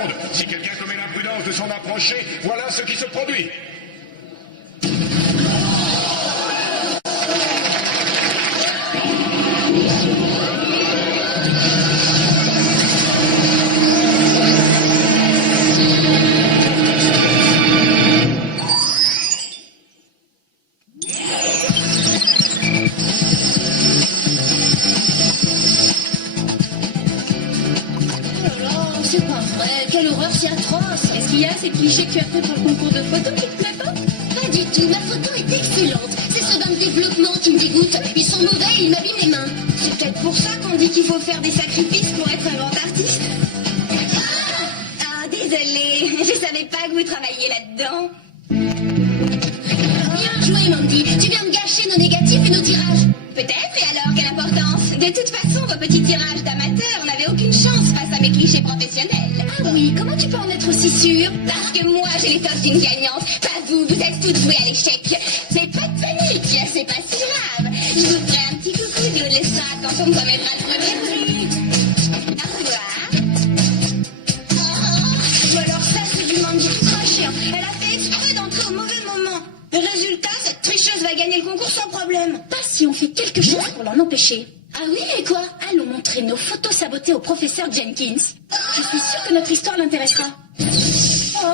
secondes. Si quelqu'un commet l'imprudence de s'en approcher, voilà ce qui se produit. C'est pas vrai, quelle horreur si atroce. Est-ce qu'il y a ces clichés que tu as fait pour le concours de photos qui te plaît pas? Pas du tout, ma photo est excellente. C'est ceux d'un développement qui me dégoûtent. Ils sont mauvais et ils m'abîment les mains. C'est peut-être pour ça qu'on dit qu'il faut faire des sacrifices pour être un grand artiste. Ah, désolée, je savais pas que vous travailliez là-dedans. Bien joué, Mandy. Tu viens de gâcher nos négatifs et nos tirages. Peut-être, et alors, quelle importance? De toute façon, vos petits tirages d'amateurs n'avaient aucune chance face à mes clichés professionnels. Ah oui, comment tu peux en être aussi sûre? Parce que moi, j'ai l'étoffe d'une gagnante. Pas vous, vous êtes toutes vouées à l'échec. Mais pas de panique, c'est pas si grave. Je vous ferai un petit coucou du haut de l'estrade quand on me remettra le premier prix. Au revoir. Oh, ou alors ça, c'est du Mandy tout craché. Elle a fait exprès d'entrer au mauvais moment. Le résultat, cette tricheuse va gagner le concours sans problème. Pas si on fait quelque chose pour l'en empêcher. Ah oui, et quoi? Allons montrer nos photos sabotées au professeur Jenkins. Je suis sûre que notre histoire l'intéressera. Oh.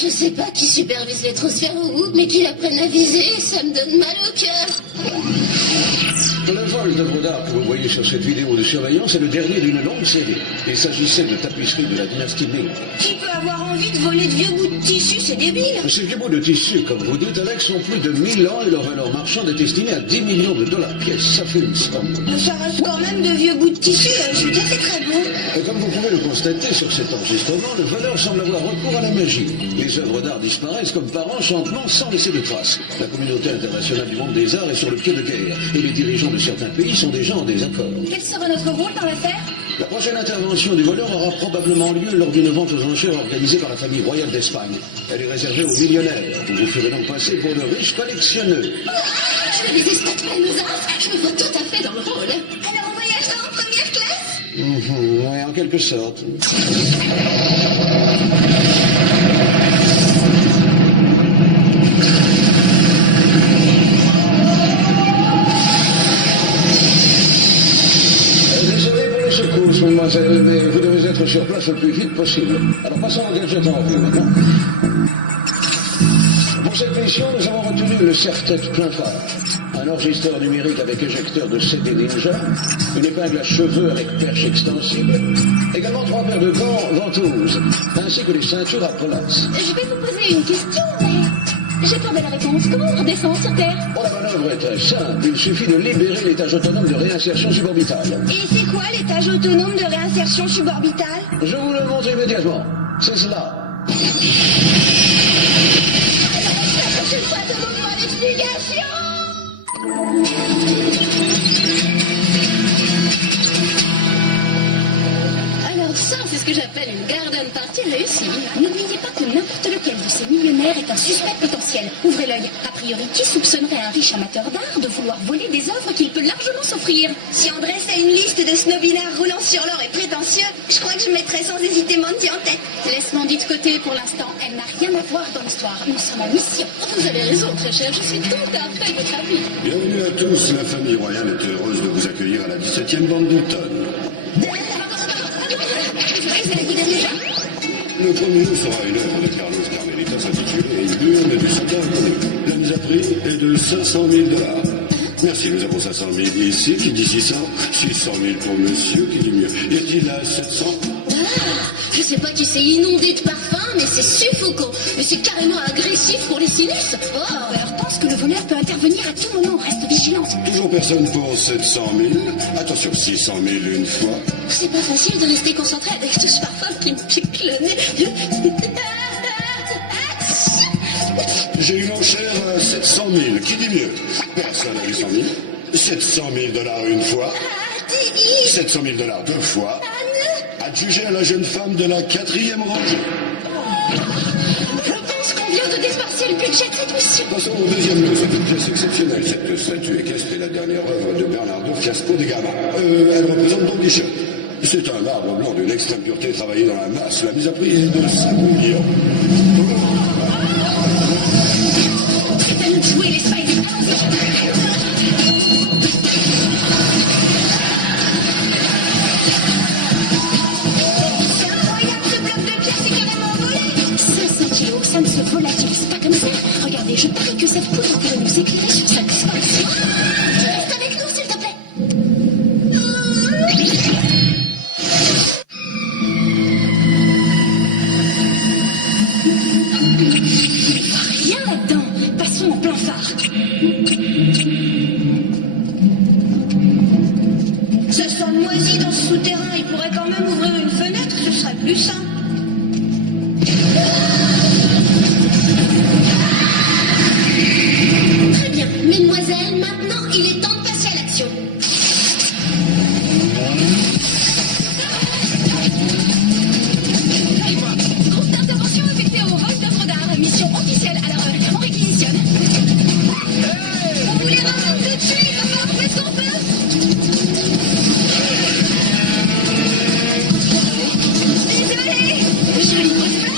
Je sais pas qui supervise les trousseaux au bout, mais qu'il apprenne à viser, ça me donne mal au cœur. Le vol d'œuvres d'art que vous voyez sur cette vidéo de surveillance est le dernier d'une longue série. Il s'agissait de tapisseries de la dynastie Ming. Qui peut avoir envie de voler de vieux bouts de tissu? C'est débile. Ces vieux bouts de tissu, comme vous dites, Alex, ont plus de 1000 ans et leur valeur marchande est estimée à 10 millions de dollars pièce. Ça fait une somme. Ça reste quand même de vieux bouts de tissu. Je veux dire, c'est très beau. Et comme vous pouvez le constater sur cet enregistrement, le voleur semble avoir recours à la magie. Les œuvres d'art disparaissent comme par enchantement sans laisser de traces. La communauté internationale du monde des arts est sur le pied de guerre et les dirigeants de certains pays sont déjà en désaccord. Quel sera notre rôle dans l'affaire? La prochaine intervention du voleur aura probablement lieu lors d'une vente aux enchères organisée par la famille royale d'Espagne. Elle est réservée aux millionnaires. Vous vous ferez donc passer pour de riches collectionneurs. Je vais les statuer Mozart. Je me vois tout à fait dans le rôle. Alors on voyagera en première classe? Oui, en quelque sorte. Mademoiselle, mais vous devez être sur place le plus vite possible. Alors passons au gadget en vue maintenant. Pour cette mission, nous avons retenu le serre-tête plein phare, un enregistreur numérique avec éjecteur de CD Ninja, une épingle à cheveux avec perche extensible, également 3 paires de gants ventouses, ainsi que les ceintures à prelasse. Je vais vous poser une question, mais j'ai peur de la réponse. Comment on redescend sur Terre? Bon, la manœuvre est très simple. Il suffit de libérer l'étage autonome de réinsertion suborbitale. Et c'est quoi l'étage autonome de réinsertion suborbitale? Je vous le montre immédiatement. C'est cela. La prochaine fois, demande-moi l'explication. Alors ça, c'est ce que j'appelle une garden party réussie. N'oubliez pas que n'importe lequel de ces millionnaires est un suspect potentiel. Ouvrez l'œil. A priori, qui soupçonnerait un riche amateur d'art de vouloir voler des œuvres qu'il peut largement s'offrir? Si on dressait une liste de snobinards roulant sur l'or et prétentieux, je crois que je mettrais sans hésiter Mandy en tête. Laisse Mandy de côté pour l'instant. Elle n'a rien à voir dans l'histoire. Nous sommes en mission. Vous avez raison, très cher. Je suis tout à fait de votre avis. Bienvenue à tous. La famille royale est heureuse de vous accueillir à la 17e bande d'automne. Le premier sera une œuvre de Carlos Carmelitas intitulée Une urne du soldat inconnu. La mise à prix est de 500 000 $. Merci, nous avons 500 000 ici. Qui dit 600? 600 000 pour monsieur, qui dit mieux? Y a-t-il là 700? Je sais pas, tu sais inonder de parfum, mais c'est suffocant. Mais c'est carrément agressif pour les sinus. Oh, alors pense que le voleur peut intervenir à tout moment. Reste vigilante. Toujours personne pour 700 000. Attention, 600 000 une fois. C'est pas facile de rester concentré avec tout ce parfum qui me pique le nez. J'ai une enchère à 700 000. Qui dit mieux? Personne n'a vu 100 000. 700 000 $ une fois. 700 000 $ deux fois. adjugé à la jeune femme de la 4e rangée. Je pense qu'on vient de dépasser le budget de cette mission. Passons au deuxième lot. C'est une pièce exceptionnelle. Cette statue équestre est la dernière œuvre de Bernardo Fiasco de Gama. Elle représente Don Quichotte. C'est un marbre blanc d'une extrême pureté travaillé dans la masse. La mise à prix est de 5 millions. C'est à nous de jouer les Spidey. C'est incroyable, ce bloc de pierre s'est carrément envolé. 500 kilos, ça ne se volatilise pas comme ça. Regardez, je parie que cette poudre pourrait nous éclairer sur sa disparition. Reste avec nous, s'il te plaît. Rien là-dedans. Passons au plan phare. Ça sent moisi dans ce souterrain. Il pourrait quand même ouvrir une fenêtre, ce serait plus simple. Très bien, mesdemoiselles, maintenant il est temps de passer à l'action. Groupe d'intervention affecté au vol d'œuvres d'art. Mission officielle. Alors, on réquisitionne. Vous voulez rentrer tout de suite? On fait ce qu'on peut. Désolé. Jolie postard.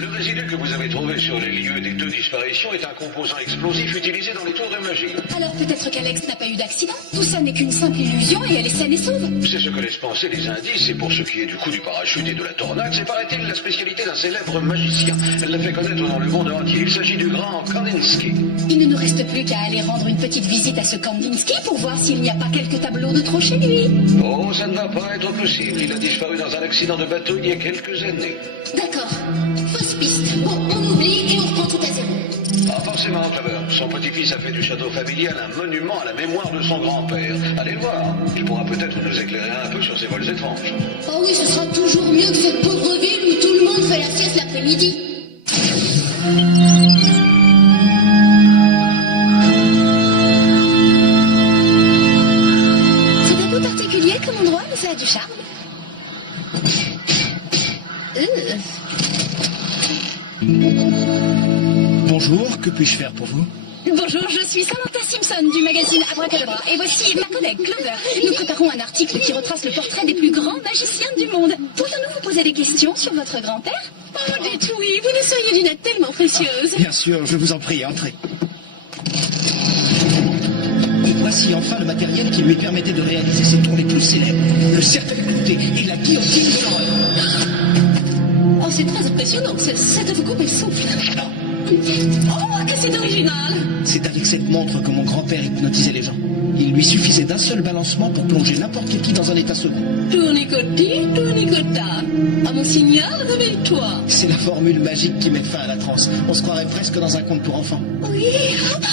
Le résidu que vous avez trouvé sur les lieux des 2 disparitions est un composant explosif utilisé dans les tours de magie. Alors peut-être qu'Alex n'a pas eu d'accident. Tout ça n'est qu'une simple illusion et elle est saine et sauve. C'est ce que laissent penser les indices, et pour ce qui est du coup du parachute et de la tornade, c'est paraît-il la spécialité d'un célèbre magicien. Elle l'a fait connaître dans le monde entier. Il s'agit du grand Kandinsky. Il ne nous reste plus qu'à aller rendre une petite visite à ce Kandinsky pour voir s'il n'y a pas quelques tableaux de trop chez lui. Oh, ça ne va pas être possible. Il a disparu dans un accident de bateau il y a quelques années. D'accord. Fausse piste. Bon, on oublie et on reprend tout à zéro. Ah, forcément, Clover. Son petit-fils a fait du château familial un monument à la mémoire de son grand-père. Allez le voir. Il pourra peut-être nous éclairer un peu sur ses vols étranges. Oh oui, ce sera toujours mieux que cette pauvre ville où tout le monde fait la sieste l'après-midi. C'est un peu particulier comme endroit, mais ça a du charme. Bonjour, que puis-je faire pour vous? Bonjour, je suis Samantha Simpson du magazine Abracadabra et voici ma collègue Clover. Nous préparons un article qui retrace le portrait des plus grands magiciens du monde. Pourrions-nous vous poser des questions sur votre grand-père? Oh, dites oui, vous nous seriez d'une aide tellement précieuse. Bien sûr, je vous en prie, entrez. Et voici enfin le matériel qui lui permettait de réaliser ses tours les plus célèbres. Le cercueil clouté et la guillotine de l'horreur. Oh, c'est très impressionnant, ça te coupe le souffle. Oh, et c'est original. C'est avec cette montre que mon grand-père hypnotisait les gens. Il lui suffisait d'un seul balancement pour plonger n'importe qui dans un état second. Tournicoti, tournicota. À mon signal, réveille-toi. C'est la formule magique qui met fin à la transe. On se croirait presque dans un conte pour enfants. Oui,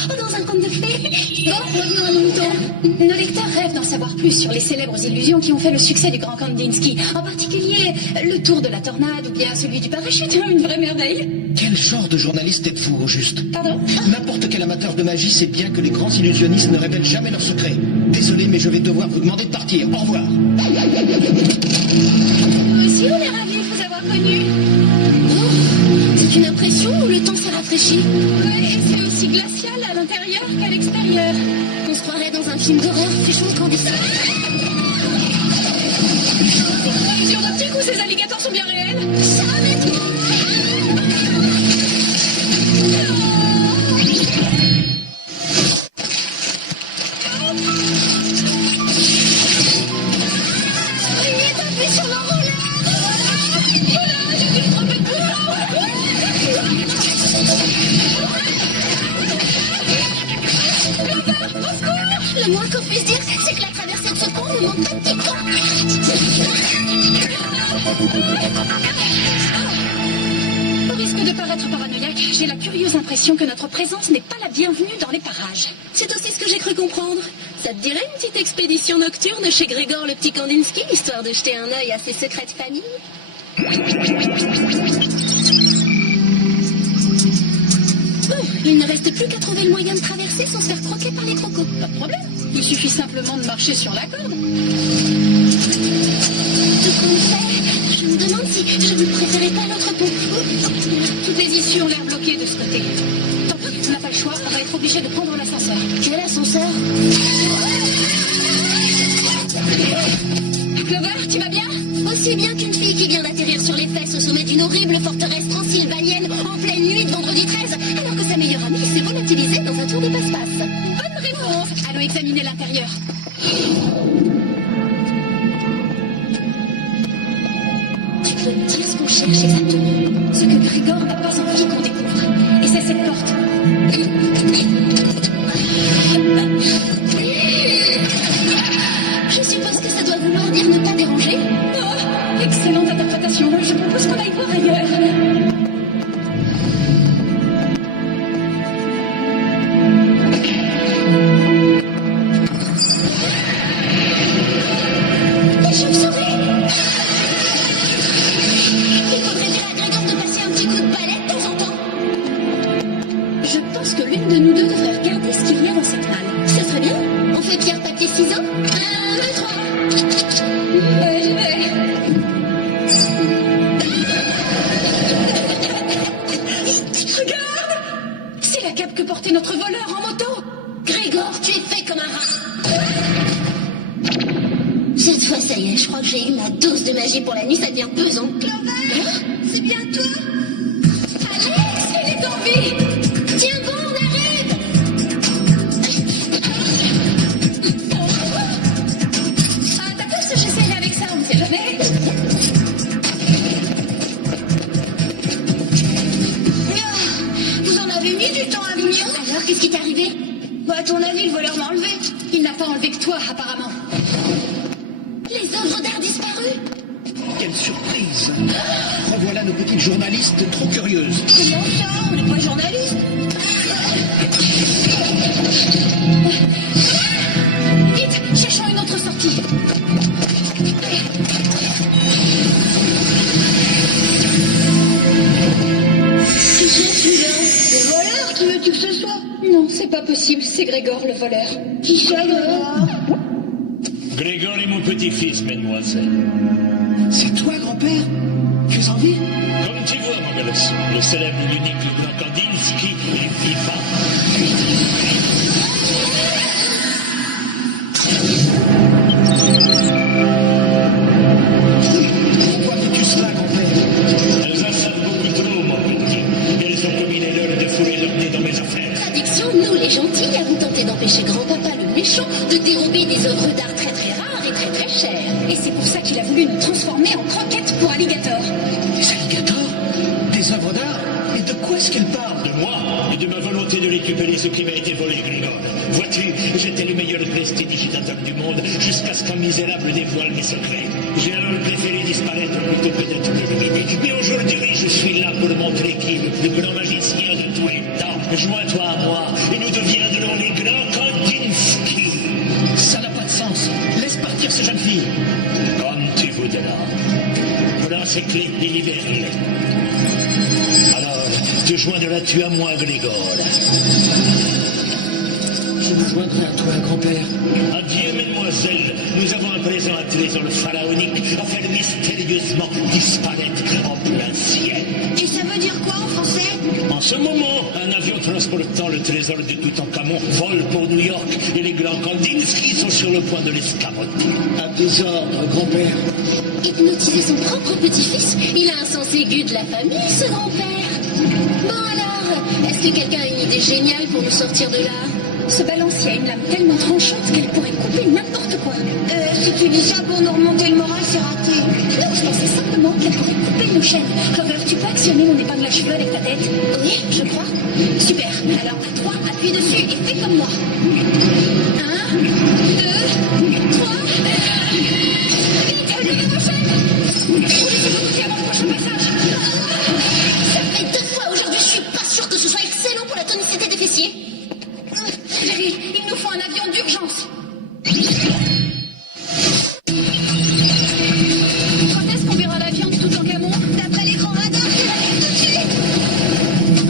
dans un conte de fées. Bon, revenons à nos moutons. Nos lecteurs rêvent d'en savoir plus sur les célèbres illusions qui ont fait le succès du grand Kandinsky. En particulier, le tour de la tornade ou bien celui du parachute. Une vraie merveille. Quel genre de journaliste êtes-vous, au juste? Pardon? N'importe quel amateur de magie sait bien que les grands illusionnistes ne révèlent jamais leurs secrets. Désolé, mais je vais devoir vous demander de partir. Au revoir. Si on est ravis de vous avoir connu. Oh, c'est une impression où le temps s'est rafraîchi. Ouais, et c'est aussi glacial à l'intérieur qu'à l'extérieur. On se croirait dans un film d'horreur fichon de Candice. Ces illusions d'optique où ces alligators sont bien réels? Ça m'étonne. Il est tapé sur l'enrouleur. Au secours! Le moins qu'on puisse dire, c'est que la traversée de ce pont ne manque pas de piquant. Au risque de paraître paranoïaque, j'ai la curieuse impression que notre présence n'est pas la bienvenue dans les parages. C'est aussi ce que j'ai cru comprendre. Ça te dirait une petite expédition nocturne chez Grégor le petit Kandinsky, histoire de jeter un œil à ses secrets de famille? Bon, il ne reste plus qu'à trouver le moyen de traverser sans se faire croquer par les crocos. Pas de problème. Il suffit simplement de marcher sur la corde. Tout compte fait, je me demande si je ne préférais pas l'autre pont. Toutes les issues ont l'air bloquées de ce côté. Tant pis, on n'a pas le choix. On va être obligé de prendre l'ascenseur. Quel ascenseur? Clover, tu vas bien? Aussi bien qu'une fille qui vient d'atterrir sur les fesses au sommet d'une horrible forteresse transylvanienne en pleine nuit de vendredi 13, alors que sa meilleure amie s'est volatilisée dans un tour de passe-passe. Bonne réponse. Allons examiner l'intérieur. Tu peux me dire ce qu'on cherche exactement? Ce que Grégor n'a pas envie qu'on découvre. Et c'est cette porte. Je suppose que ça doit vouloir dire ne pas déranger. Oh, excellente interprétation. Je propose qu'on aille voir ailleurs. Des chauves-souris! Il faudrait dire à Grégor de passer un petit coup de balai de temps en temps. Je pense que l'une de nous deux devrait regarder ce qu'il y a dans cette malle. Ce serait bien. On fait pierre, papier, ciseaux. 1, 2, 3. Je vais. Regarde! C'est la cape que portait notre voleur en moto. Grégor, tu es fait comme un rat. Cette fois, ça y est, je crois que j'ai eu ma dose de magie pour la nuit, ça devient pesant. Clover, c'est bien toi? Alex, il est en vie. Tiens bon, on arrive! Ah, d'accord, j'essaierai avec ça, on ne sait jamais. Vous en avez mis du temps à venir? Alors, qu'est-ce qui t'est arrivé? Bah, à ton avis, le voleur m'a enlevé. Il n'a pas enlevé que toi, apparemment. Les œuvres d'art disparues? Quelle surprise! Revoilà nos petites journalistes trop curieuses. Comment ça? On n'est pas journaliste. Vite, cherchons une autre sortie. Qui c'est celui-là? Le voleur? Qui veux-tu que ce soit? Non, c'est pas possible, c'est Grégor le voleur. Qui c'est, Grégor? Grégor est mon petit-fils, mademoiselle. C'est toi, grand-père? Tu es en vie? Comme tu vois, mon gosse, le célèbre, l'unique, le grand Kandinsky est vivant. Pourquoi fais-tu cela, grand-père? Elles en savent beaucoup trop, mon petit. Elles ont commis l'erreur de fourrer leur nez dans mes affaires. Traduction, nous les gentils avons tenté d'empêcher grand-papa le méchant de dérober des œuvres d'art très très rares et très très chères. Et c'est pour ça qu'il a voulu nous transformer en croquettes pour alligator. Des alligators? Des œuvres d'art? Et de quoi est-ce qu'elle parle? De moi et de ma volonté de récupérer ce qui m'a été volé, Grégor. Vois-tu, j'étais le meilleur prestidigitateur du monde jusqu'à ce qu'un misérable dévoile mes secrets. J'ai alors préféré disparaître plutôt que d'être éliminé. Mais aujourd'hui, je suis là pour montrer qui est le plus grand magicien de tous les temps. Joins-toi à moi et nous deviendrons les grands Kandinsky. Ça n'a pas de sens. Laisse partir ces jeunes filles. Comme tu voudras. Prends ces clés et libère-les. Alors, te joindras-tu à moi, Grégor? Je me joindrai à toi, grand-père. Adieu, mesdemoiselles. Nous avons à présent un trésor pharaonique à faire mystérieusement disparaître en plein ciel. Et ça veut dire quoi en français? En ce moment, un avion transportant le trésor de Toutankhamon vole pour New York et les grands Kandinsky sont sur le point de l'escamoter. À tes ordres, grand-père. Hypnotiser son propre petit-fils? Il a un sens aigu de la famille, ce grand-père. Bon alors, est-ce que quelqu'un a une idée géniale pour nous sortir de là? se balançait à une lame tellement tranchante qu'elle pourrait couper n'importe quoi. Si tu dis ça pour nous remonter le moral, c'est raté. Non, je pensais simplement qu'elle pourrait couper nos chaînes. Clover, tu peux actionner mon épingle à cheveux avec ta tête? Oui, je crois. Super. Alors, à 3, appuie dessus et fais comme moi. 1, 2, 3. Vite, levez vos chaînes. Ou laissez-vous monter avant le prochain passage. Ça fait 2 fois aujourd'hui, je suis pas sûre que ce soit excellent pour la tonicité des fessiers. Jerry, il nous faut un avion d'urgence. Quand est-ce qu'on verra l'avion de Toutankhamon? D'après l'écran radar, il va venir tout de suite.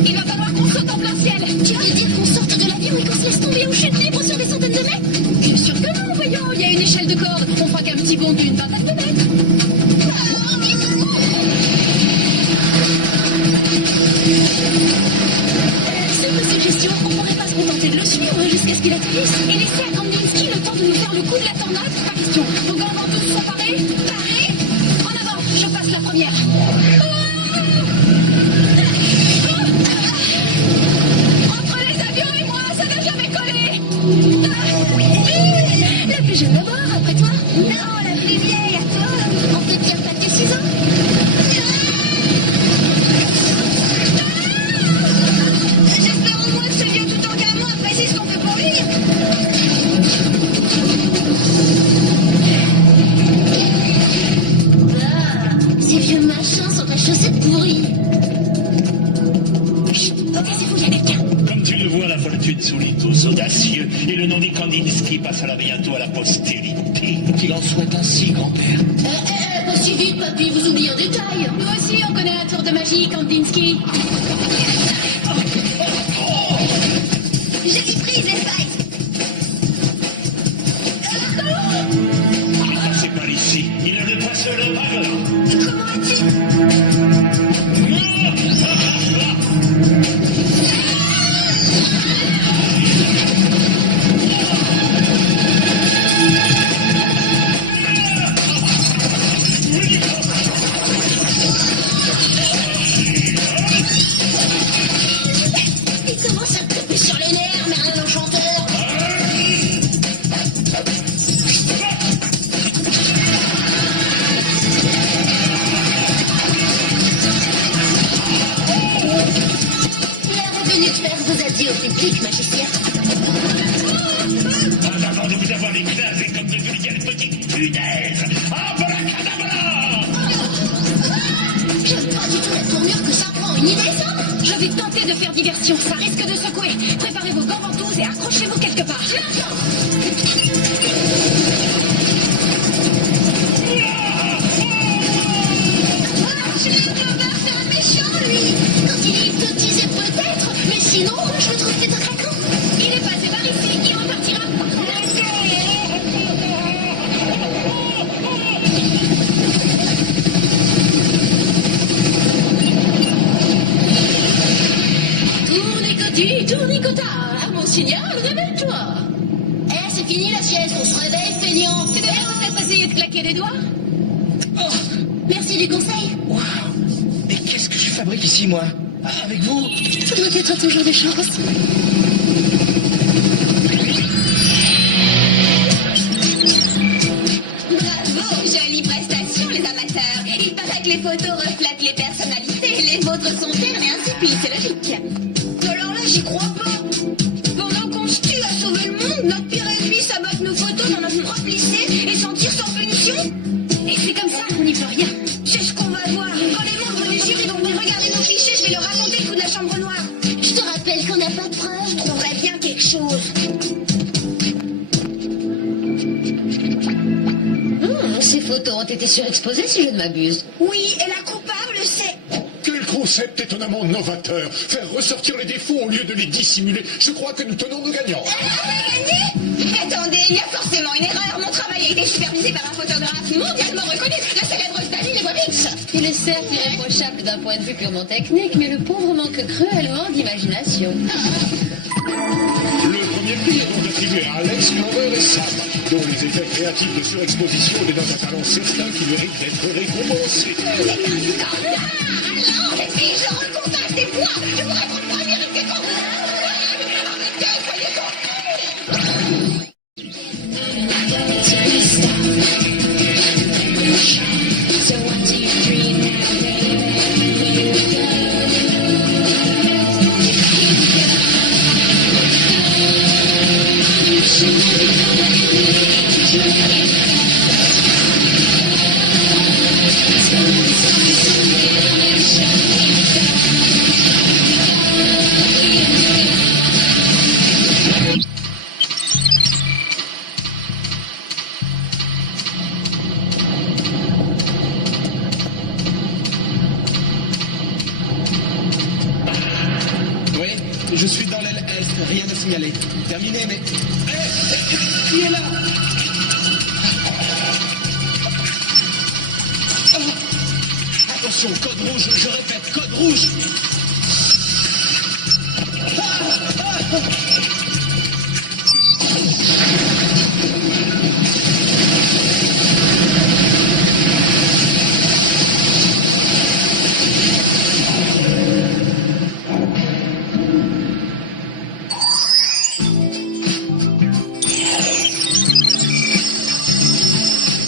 Il va falloir qu'on saute en plein ciel. Tu veux dire qu'on sorte de l'avion et qu'on se laisse tomber ou chute libre sur des centaines de mètres? Je suis sûre que non, voyons. Il y a une échelle de corde. On fera qu'un petit bond d'une vingtaine de mètres. C'est une suggestion. On pourrait pas se contenter de le suivre jusqu'à ce qu'il atterrisse et laisser à Kandinsky le temps de nous faire le coup de la tornade. Pas question. Vos gants tous sont parés? Parés? En avant. Je passe la première. Entre les avions et moi, ça n'a jamais collé. La plus jeune d'abord, après toi? Non, la plus vieille, à toi. On peut dire pas tes 6 ans? J'espère au moins que ce vieux Toutankhamon apprécie ce qu'on fait pour lui. Ces vieux machins sont à chaussettes pourries. Ok, c'est vous, il y a quelqu'un. Comme tu le vois, la fortune sourit tous audacieux, et le nom des Kandinsky passera bientôt à la postérité. Qu'il en soit ainsi, grand-père. Pas si vite, papy, vous oubliez un détail. Nous aussi, on connaît un tour de magie, Kandinsky. J'ai prise les failles. Ah, c'est par ici. Il ne passe le bague. Comment as-tu? Il commence à me taper sur les nerfs, mais rien au chanteur. L'heure est venue de faire vos adieux au public, magicien. Avant de vous avoir écrasé comme de vulgaires petites punaises. Abracadabra! J'aime pas du tout la tournure que ça prend. Une idée, ça? Je vais tenter de faire diversion. Ça risque de secouer. Préparez vos gants ventouses et accrochez-vous quelque part. Clover, c'est un méchant, lui. Quand il est hypnotisé, peut-être, mais sinon, je le trouve plutôt craquant. Il est passé par ici. Il repartira. Tournicoti, tournicotard. Mon signal, réveille-toi. C'est fini la sieste, on se réveille, feignant. Tu devrais peut-être essayer de claquer les doigts. Merci du conseil. Waouh! Mais qu'est-ce que je fabrique ici, moi? Ah, avec vous? Ça doit être toujours des chances. Bravo, jolie prestation, les amateurs. Il paraît que les photos reflètent les personnalités. Les vôtres sont ternes et insipides, c'est logique. Alors là, j'y crois pas. Pendant qu'on se tue à sauver le monde, notre pire ennemi sabote nos photos dans notre propre lycée et s'en tire sans punition. Et c'est comme ça, on n'y peut rien. C'est ce qu'on va voir. Quand les membres du jury vont venir regarder nos clichés, je vais leur raconter le coup de la chambre noire. Je te rappelle qu'on n'a pas de preuves. Je trouverais bien quelque chose. Ces photos ont été surexposées si je ne m'abuse. Oui, et la coupable, c'est... Quel concept étonnamment novateur. Faire ressortir les défauts au lieu de les dissimuler. Je crois que nous tenons nos gagnants. Attendez, il y a forcément une erreur. Mon travail a été supervisé par un photographe mondialement reconnu, la célèbre Dali Leibovitz. Il est certes irréprochable d'un point de vue purement technique, mais le pauvre manque cruellement d'imagination. Le premier prix est donc attribué à Alex, Clover et Sam, dont les effets créatifs de surexposition dénotent un talent certain qui mérite d'être récompensé. C'est un scandale. Alors, les filles, je recontacte des fois. Je pourrais être premier et fécond. Arrêtez, soyez gentils. Je suis dans l'aile est, rien à signaler. Terminé, mais... Qui est là? Attention, code rouge, je répète, code rouge.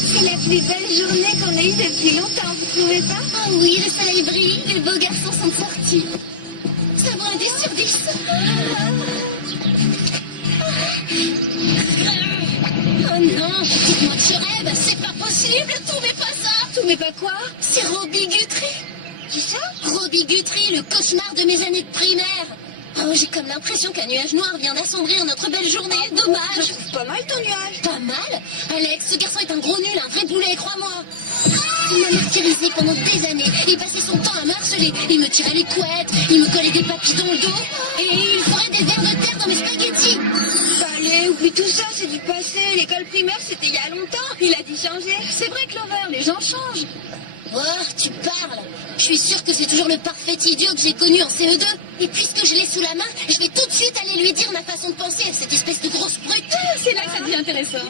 C'est la plus belle journée qu'on ait eue depuis longtemps, vous trouvez pas? Ah oui, le soleil brille, les beaux garçons sont sortis. Ça vaut un 10 sur 10. Oh non, dites-moi que je rêve, c'est pas possible, trouvez pas ça. Trouvez pas quoi? C'est Robbie Guthrie. Qui ça? Robbie Guthrie, le cauchemar de mes années de primaire. Oh, j'ai comme l'impression qu'un nuage noir vient d'assombrir notre belle journée, Je dommage. trouve pas mal ton nuage. Pas mal. Alex, ce garçon est un gros nul, un vrai boulet, crois-moi. Il m'a martyrisé pendant des années. Il passait son temps à me harceler. Il me tirait les couettes, il me collait des papilles dans le dos. Et il fourrait des vers de terre dans mes spaghettis. Bah allez, oublie tout ça, c'est du passé. L'école primaire, c'était il y a longtemps. Il a dû changer. C'est vrai, Clover, les gens changent. Oh, tu parles. Je suis sûre que c'est toujours le parfait idiot que j'ai connu en CE2. Et puisque je l'ai sous la main, je vais tout de suite aller lui dire ma façon de penser à cette espèce de grosse brute. C'est là que ça devient intéressant.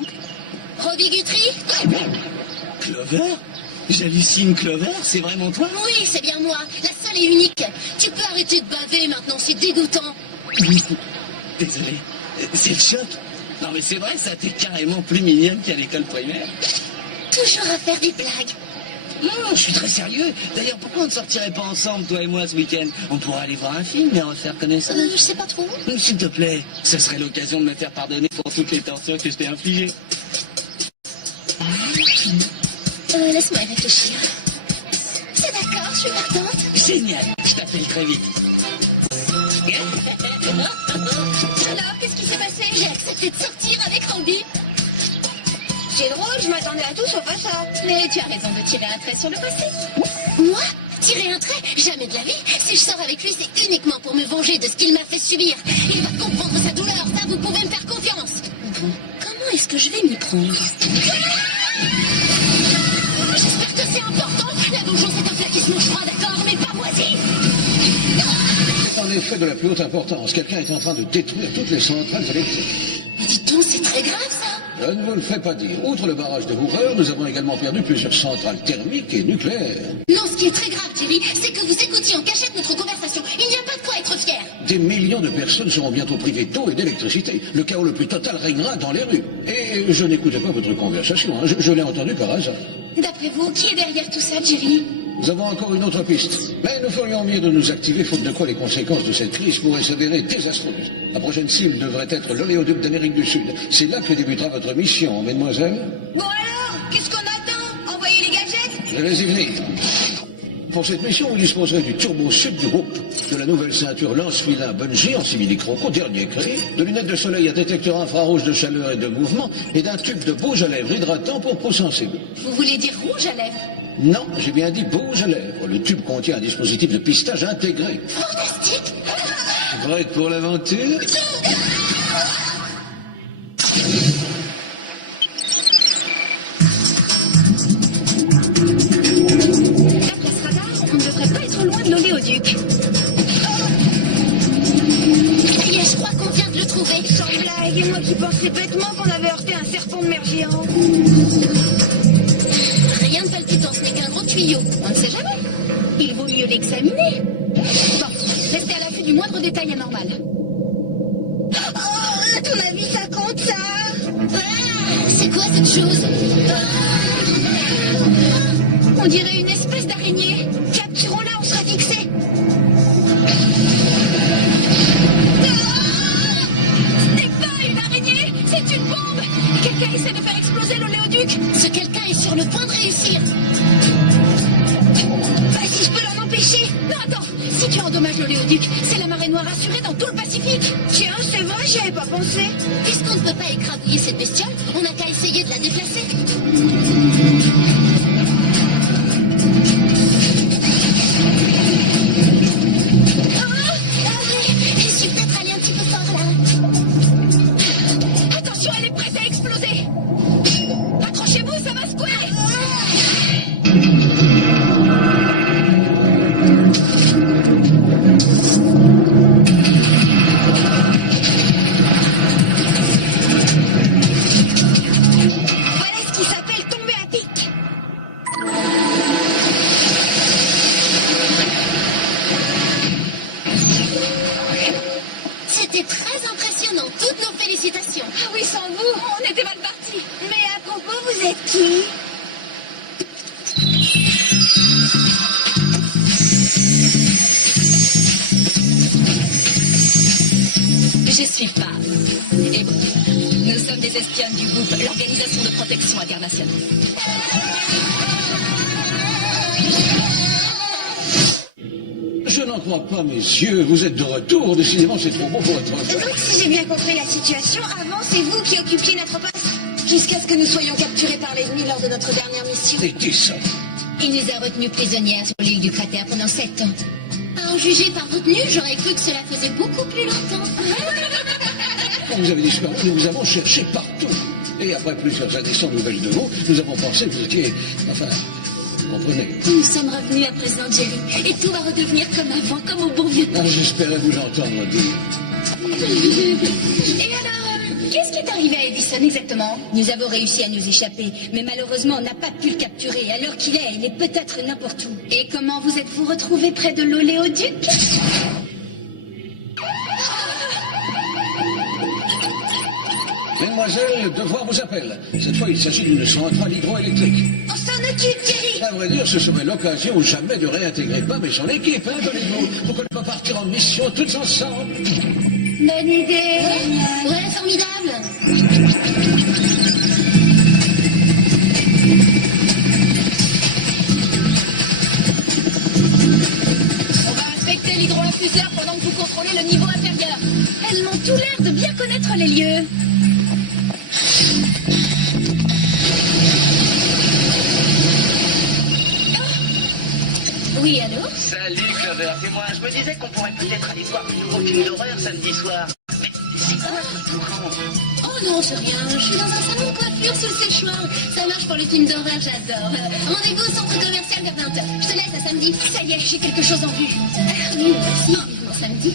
Robbie Guthrie? Clover? J'hallucine, Clover, c'est vraiment toi? Oui, c'est bien moi, la seule et unique. Tu peux arrêter de baver maintenant, c'est dégoûtant. Désolé, c'est le choc. Non mais c'est vrai, ça t'es carrément plus mignonne qu'à l'école primaire. Toujours à faire des blagues. Non, je suis très sérieux. D'ailleurs, pourquoi on ne sortirait pas ensemble, toi et moi, ce week-end? On pourrait aller voir un film et refaire connaissance. Je sais pas trop. S'il te plaît, ce serait l'occasion de me faire pardonner pour toutes les tortures que je t'ai infligées. Laisse-moi y réfléchir. C'est d'accord, je suis partante. Génial, je t'appelle très vite. Alors, qu'est-ce qui s'est passé? J'ai accepté de sortir avec Robbie. C'est drôle, je m'attendais à tout sauf à ça. Mais tu as raison de tirer un trait sur le passé. Moi? Tirer un trait? Jamais de la vie. Si je sors avec lui, c'est uniquement pour me venger de ce qu'il m'a fait subir. Il va comprendre sa douleur, ça, vous pouvez me faire confiance. Bon, comment est-ce que je vais m'y prendre? J'espère que c'est important. La vengeance est un flaquissement froid, d'accord, mais pas moisi. En effet, de la plus haute importance. Quelqu'un est en train de détruire toutes les centrales électriques. Mais dites donc, c'est très grave, ça. Je ne vous le fais pas dire. Outre le barrage de Hoover, nous avons également perdu plusieurs centrales thermiques et nucléaires. Non, ce qui est très grave, Jerry, c'est que vous écoutiez en cachette notre conversation. Il n'y a pas de quoi être fier. Des millions de personnes seront bientôt privées d'eau et d'électricité. Le chaos le plus total régnera dans les rues. Et je n'écoutais pas votre conversation. Hein. Je l'ai entendu par hasard. D'après vous, qui est derrière tout ça, Jerry? Nous avons encore une autre piste. Mais nous ferions mieux de nous activer, faute de quoi les conséquences de cette crise pourraient s'avérer désastreuses. La prochaine cible devrait être l'oléoduc d'Amérique du Sud. C'est là que débutera votre mission, mesdemoiselles. Bon alors, qu'est-ce qu'on attend? Envoyer les gadgets? Je vais y venir. Pour cette mission, vous disposerez du turbo sud du groupe, de la nouvelle ceinture lance-filin Bungie en simili-croco, dernier cri, de lunettes de soleil à détecteur infrarouge de chaleur et de mouvement, et d'un tube de bouge à lèvres hydratant pour peau sensible. Vous voulez dire rouge à lèvres? Non, j'ai bien dit bouge à lèvres. Le tube contient un dispositif de pistage intégré. Fantastique. Prête pour l'aventure? D'après ce radar, on ne devrait pas être loin de l'oléoduc. Ça y est, je crois qu'on vient de le trouver. Sans blague, et moi qui pensais bêtement qu'on avait heurté un serpent de mer géant. Rien de palpitant, ce n'est qu'un gros tuyau. On ne sait jamais. Il vaut mieux l'examiner. Bon, restez à l'affût du moindre détail anormal. Oh, à ton avis, ça compte ça? Ah, c'est quoi cette chose? On dirait une espèce d'araignée. Capturons-la, on sera fixés. Ce n'est pas une araignée, c'est une bombe. Quelqu'un essaie de faire exploser l'oléoduc. Ce quelqu'un est sur le point de réussir. Bah, si je peux l'en empêcher. Non, attends, si tu endommages l'oléoduc, c'est la marée noire assurée dans tout le Pacifique. Tiens, c'est vrai, j'y avais pas pensé. Puisqu'on ne peut pas écrabouiller cette bestiole, on n'a qu'à essayer de la déplacer. Ah, j'y suis peut-être C'était très impressionnant. Toutes nos félicitations. Ah oui, sans vous, on était mal partis. Mais à propos, vous êtes qui? Je suis femme. Et nous sommes des espionnes du groupe, l'Organisation de protection internationale. Je n'en crois pas, messieurs. Vous êtes de retour. Décidément, c'est trop beau pour être vrai. Donc, si j'ai bien compris la situation, avant, c'est vous qui occupiez notre poste. Jusqu'à ce que nous soyons capturés par l'ennemi lors de notre dernière mission. Et qui ça? Il nous a retenus prisonnières sur l'île du cratère pendant 7 ans. À en juger par retenue, j'aurais cru que cela faisait beaucoup plus longtemps. Quand vous avez disparu, nous vous avons cherché partout. Et après plusieurs années sans nouvelles de vous, nous avons pensé que vous étiez... Enfin, vous comprenez. Nous sommes revenus à présent, Jerry. Et tout va redevenir comme avant, comme au bon vieux temps. Ah, j'espérais vous entendre dire. Et alors, qu'est-ce qui est arrivé à Edison exactement? Nous avons réussi à nous échapper, mais malheureusement on n'a pas pu le capturer. Alors qu'il est, il est peut-être n'importe où. Et comment vous êtes-vous retrouvés près de l'oléoduc? Mesdemoiselles, le devoir vous appelle. Cette fois, il s'agit d'une centrale hydroélectrique. On s'en occupe, Jerry. À vrai dire, ce serait l'occasion ou jamais de réintégrer Pam et son équipe, hein, donnez-vous, pour qu'on ne peut partir en mission tous ensemble. Bonne idée. Ouais, formidable. On va inspecter l'hydroinfuseur pendant que vous contrôlez le niveau inférieur. Elles m'ont tout l'air de bien connaître les lieux. Oui, allô? Salut Clover, c'est moi. Je me disais qu'on pourrait peut-être aller voir le nouveau film d'horreur samedi soir. Mais c'est quoi ce courant? Oh non, c'est rien. Je suis dans un salon de coiffure sous le séchoir. Ça marche pour les films d'horreur, j'adore. Rendez-vous au centre commercial vers 20h. Je te laisse à samedi. Ça y est, j'ai quelque chose en vue. Ah oui, moi aussi. Vivement samedi.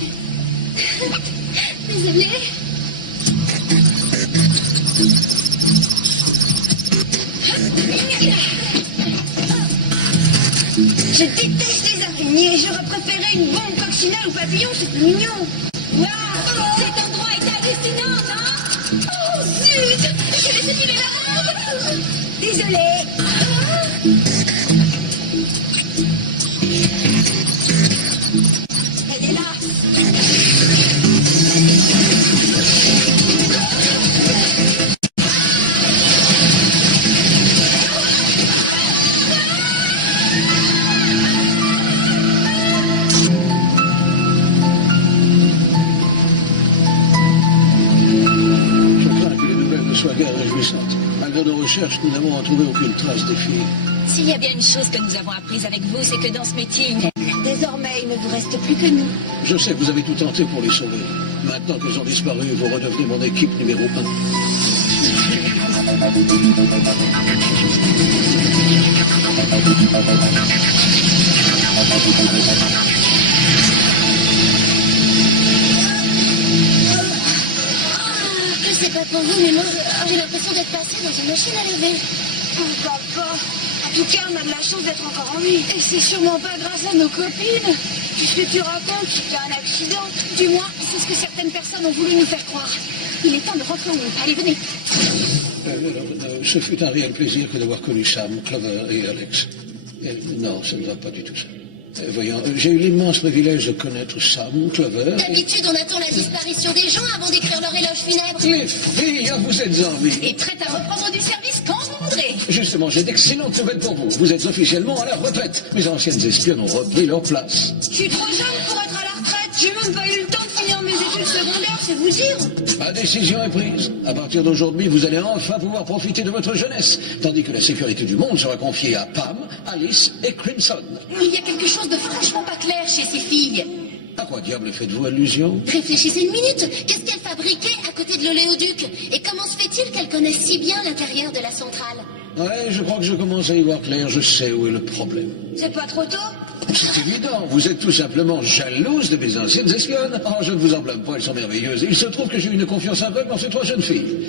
Désolée. Je déteste les araignées. J'aurais préféré une bombe coccinelle ou papillon, c'est plus mignon. Waouh, cet endroit est hallucinant, non? Oh zut, j'ai laissé filer la bombe. Désolée. Elle est là. Je crains que les nouvelles ne soient guère réjouissantes. Malgré nos recherches, nous n'avons retrouvé aucune trace des filles. S'il y a bien une chose que nous avons apprise avec vous, c'est que dans ce métier, Désormais, il ne vous reste plus que nous. Je sais que vous avez tout tenté pour les sauver. Maintenant qu'elles ont disparu, vous redevenez mon équipe numéro 1. Je sais pas pour vous, mais moi, j'ai l'impression d'être passé dans une machine à laver. On parle pas. En tout cas, on a de la chance d'être encore en vie. Et c'est sûrement pas grâce à nos copines. Puisque tu racontes qu'il y a un accident. Du moins, c'est ce que certaines personnes ont voulu nous faire croire. Il est temps de rentrer au groupe. Allez, venez. Ce fut un réel plaisir que d'avoir connu Sam, Clover et Alex. Non, ça ne va pas du tout ça. Voyons, j'ai eu l'immense privilège de connaître Sam, Clover... D'habitude, on attend la disparition des gens avant d'écrire leur éloge funèbre. Les filles, vous êtes en vie. est prête à reprendre du service quand vous voudrez. Justement, j'ai d'excellentes nouvelles pour vous. Vous êtes officiellement à la retraite. Mes anciennes espionnes ont repris leur place. Je suis trop jeune pour être à la retraite. J'ai même pas eu le temps de finir mes études secondaires, c'est vous dire. La décision est prise. À partir d'aujourd'hui, vous allez enfin pouvoir profiter de votre jeunesse, tandis que la sécurité du monde sera confiée à Pam, Alice et Crimson. Il y a quelque chose de franchement pas clair chez ces filles. À quoi diable faites-vous allusion? Réfléchissez une minute. Qu'est-ce qu'elles fabriquaient à côté de l'oléoduc? Et comment se fait-il qu'elles connaissent si bien l'intérieur de la centrale? Ouais, je crois que je commence à y voir clair. Je sais où est le problème. C'est pas trop tôt? C'est évident. Vous êtes tout simplement jalouse de mes anciennes espionnes. Oh, je ne vous en blâme pas, elles sont merveilleuses. Il se trouve que j'ai eu une confiance aveugle dans ces trois jeunes filles.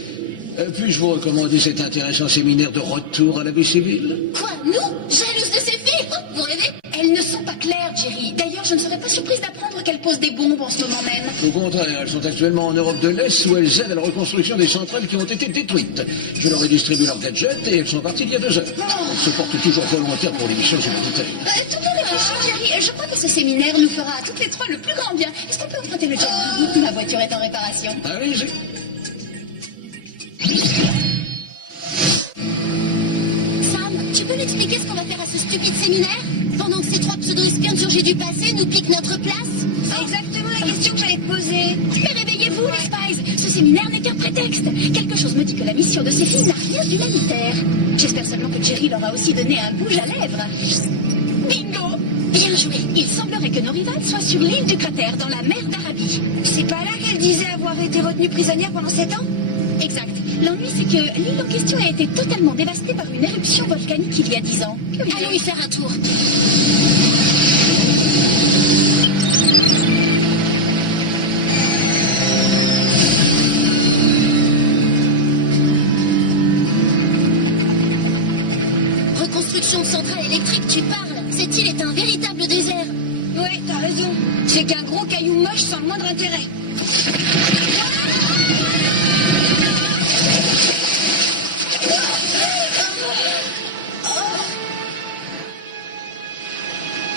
Puis-je vous recommander cet intéressant séminaire de retour à la vie civile? Quoi, nous? Jalouses de ces filles? Oh, vous rêvez? Elles ne sont pas claires, Jerry. D'ailleurs, je ne serais pas surprise d'apprendre qu'elles posent des bombes en ce moment même. Au contraire, elles sont actuellement en Europe de l'Est où elles aident à la reconstruction des centrales qui ont été détruites. Je leur ai distribué leurs gadgets et elles sont parties il y a 2 heures. Elles se portent toujours volontaires pour les missions humanitaires. Tout bien réfléchi, Jerry. Je crois que ce séminaire nous fera à toutes les 3 le plus grand bien. Est-ce qu'on peut emprunter le jet? Ma voiture est en réparation. Allez-y. Sam, tu peux m'expliquer ce qu'on va faire à ce stupide séminaire? Pendant que ces 3 pseudo-espions surgis du passé nous piquent notre place? C'est exactement la question que j'allais te poser. Mais réveillez-vous, les Spies. Ce séminaire n'est qu'un prétexte. Quelque chose me dit que la mission de ces filles n'a rien d'humanitaire. J'espère seulement que Jerry leur a aussi donné un bouge à lèvres. Bingo! Bien joué. Il semblerait que nos rivales soient sur l'île du cratère, dans la mer d'Arabie. C'est pas là qu'elle disait avoir été retenue prisonnière pendant 7 ans? Exact. L'ennui, c'est que l'île en question a été totalement dévastée par une éruption volcanique il y a 10 ans. Allons y faire un tour. Reconstruction de centrale électrique, tu parles. Cette île est un véritable désert. Ouais, t'as raison. C'est qu'un gros caillou moche sans le moindre intérêt.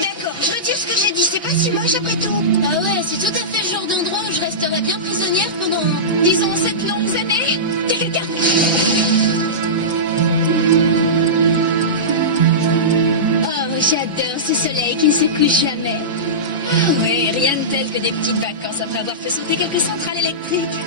D'accord, je retire ce que j'ai dit. C'est pas si moche après tout. Ah ouais, c'est tout à fait le genre d'endroit où je resterais bien prisonnière pendant, disons, 7 longues années. Regarde. Oh, j'adore ce soleil qui ne se couche jamais. Oui, rien de tel que des petites vacances après avoir fait sauter quelques centrales électriques.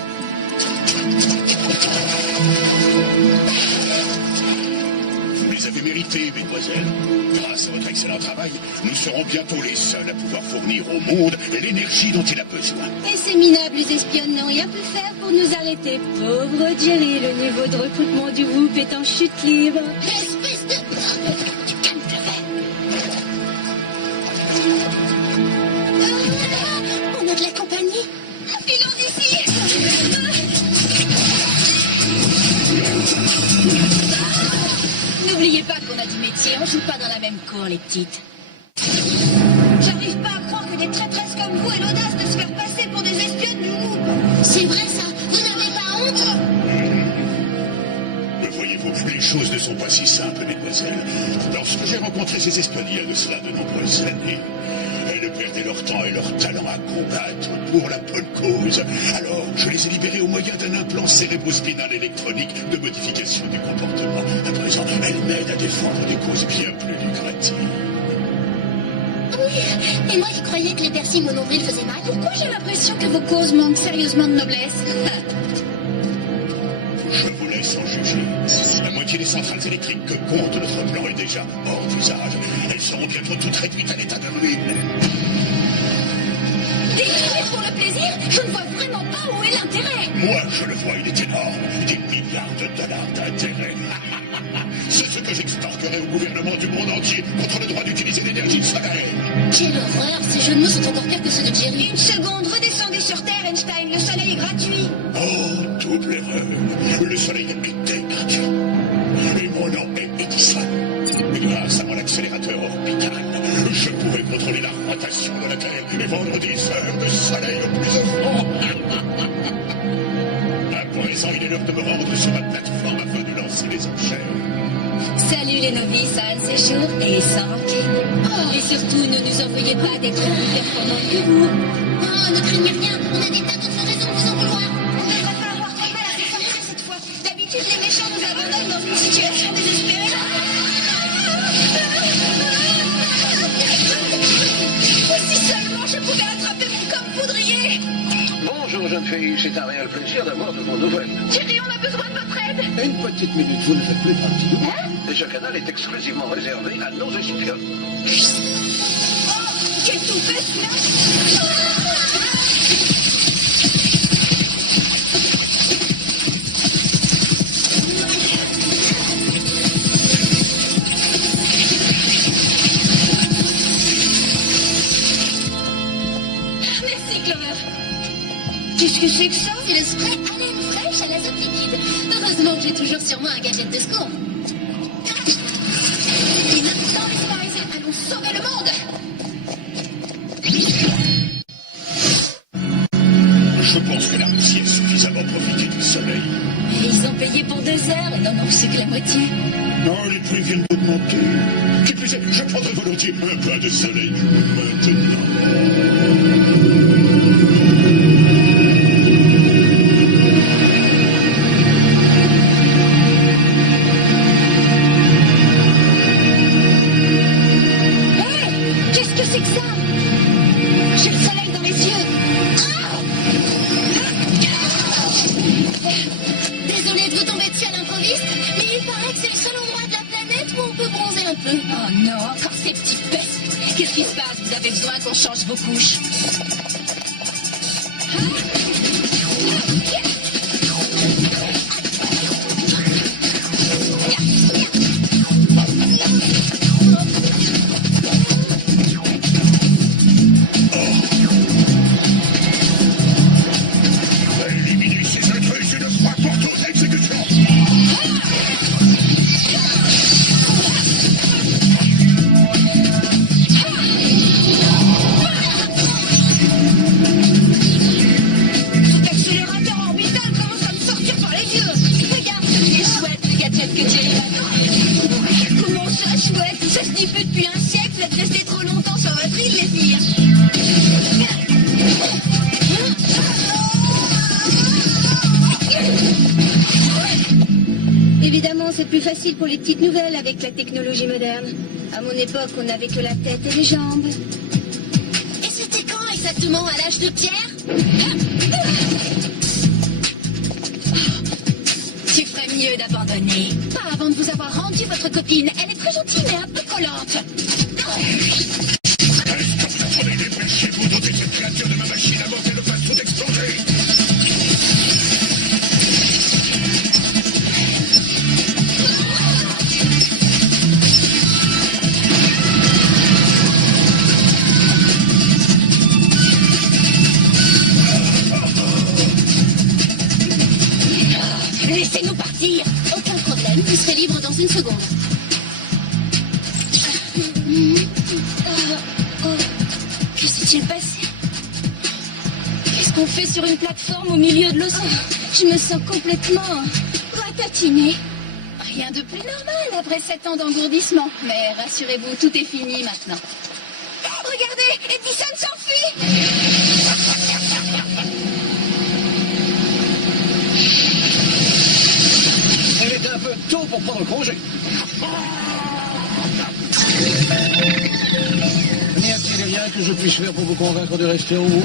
Vous les avez mérités, mesdemoiselles. Grâce à votre excellent travail, nous serons bientôt les seuls à pouvoir fournir au monde l'énergie dont il a besoin. Et ces minables espionnes n'ont rien pu faire pour nous arrêter. Pauvre Jerry, le niveau de recrutement du groupe est en chute libre. Espèce de... Tu calmes le verre. On a de la compagnie. Filons d'ici. N'oubliez pas qu'on a du métier, on joue pas dans la même cour, les petites. J'arrive pas à croire que des traîtresses comme vous aient l'audace de se faire passer pour des espionnes du groupe. C'est vrai ça, vous n'avez pas honte? Mais voyez-vous, les choses ne sont pas si simples, mesdemoiselles. Lorsque j'ai rencontré ces espionnes il y a de cela de nombreuses années, elles perdaient leur temps et leur talent à combattre pour la bonne cause. Alors, je les ai libérées au moyen d'un implant cérébrospinal électronique de modification du comportement. À présent, elles m'aident à défendre des causes bien plus lucratives. Oui, et moi qui croyais que les piercings au nombril faisaient mal. Pourquoi j'ai l'impression que vos causes manquent sérieusement de noblesse? Je vous laisse en juger. La moitié des centrales électriques que compte notre plan est déjà hors d'usage. Elles seront bientôt toutes réduites à l'état de ruine. Détruire pour le plaisir? Je ne vois vraiment pas où est l'intérêt. Moi, je le vois, il est énorme. Des milliards de dollars d'intérêt. C'est ce que j'extorquerai au gouvernement du monde entier contre le droit d'utiliser l'énergie solaire. Quelle horreur, ces jeux de mots sont encore pires que ceux de Jerry. Une seconde, redescendez sur Terre, Einstein. Le soleil est gratuit. Oh, double erreur. Le soleil était gratuit. Et mon nom est Edison. Et grâce à mon accélérateur orbital, je pourrais contrôler la rotation de la Terre et vendre des heures de soleil au plus offrant. À présent, il est l'heure de me rendre sur ma plateforme afin de lancer les enchères. Salut les novices à un séjour et sans rancune. Et surtout, ne nous en veuillez pas d'être plus performants que vous. Oh, ne craignez rien, on a des tas d'autres raisons de vous en vouloir. On devrait pas avoir très mal à se sortir cette fois. D'habitude, les méchants nous abandonnent dans une situation désespérée. Si seulement je pouvais attraper mon comme poudrier. Bonjour, jeune fille. C'est un réel plaisir d'avoir de vos nouvelles. Jerry, on a besoin de votre aide. Une petite minute, vous ne faites plus partie du groupe. Et ce canal est exclusivement réservé à nos espions. Oh, quelle toupette, là. Merci, Clover. Qu'est-ce que c'est que ça? C'est le spray haleine fraîche à l'azote liquide. Heureusement que j'ai toujours sur moi un gadget de secours. Et maintenant, les Spies, Allons sauver le monde. Je pense que la Russie a suffisamment profité du soleil. Et ils ont payé pour 2 heures et n'en ont reçu que la moitié. Non, les prix viennent d'augmenter. Qui plus est, je prendrai volontiers un peu de soleil maintenant. Qu'est-ce que c'est que ça? J'ai le soleil dans les yeux. Désolée de vous tomber dessus à l'improviste, mais il paraît que c'est le seul endroit de la planète où on peut bronzer un peu. Oh non, encore ces petites pestes. Qu'est-ce qui se passe? Vous avez besoin qu'on change vos couches? Éliminez ces intrus une fois pour toutes, exécution. Cet accélérateur orbital commence à me sortir par les yeux. Regarde ce qui est chouette, le gadget que Jerry m'a donné. Comment ça, chouette? Ça se dit plus depuis un siècle de rester trop longtemps sur votre île, les filles. Évidemment, c'est plus facile pour les petites nouvelles avec la technologie moderne. À mon époque, on n'avait que la tête et les jambes. Et c'était quand exactement? À l'âge de pierre? Tu ferais mieux d'abandonner. Pas avant de vous avoir rendu votre copine. Elle est très gentille mais un peu collante. Est-ce que vous apprenez dépêchez-vous d'ôter cette créature de ma machine avant qu'elle ne fasse tout exploser? Laissez-nous partir. Aucun problème, vous serez libre dans une seconde. Que s'est-il passé? Qu'est-ce qu'on fait sur une plateforme au milieu de l'océan? Je me sens complètement ratatinée. Rien de plus normal après 7 ans d'engourdissement. Mais rassurez-vous, tout est fini maintenant. Regardez, Edison s'enfuit. Il est un peu tôt pour prendre congé. N'y a-t-il rien que je puisse faire pour vous convaincre de rester en haut?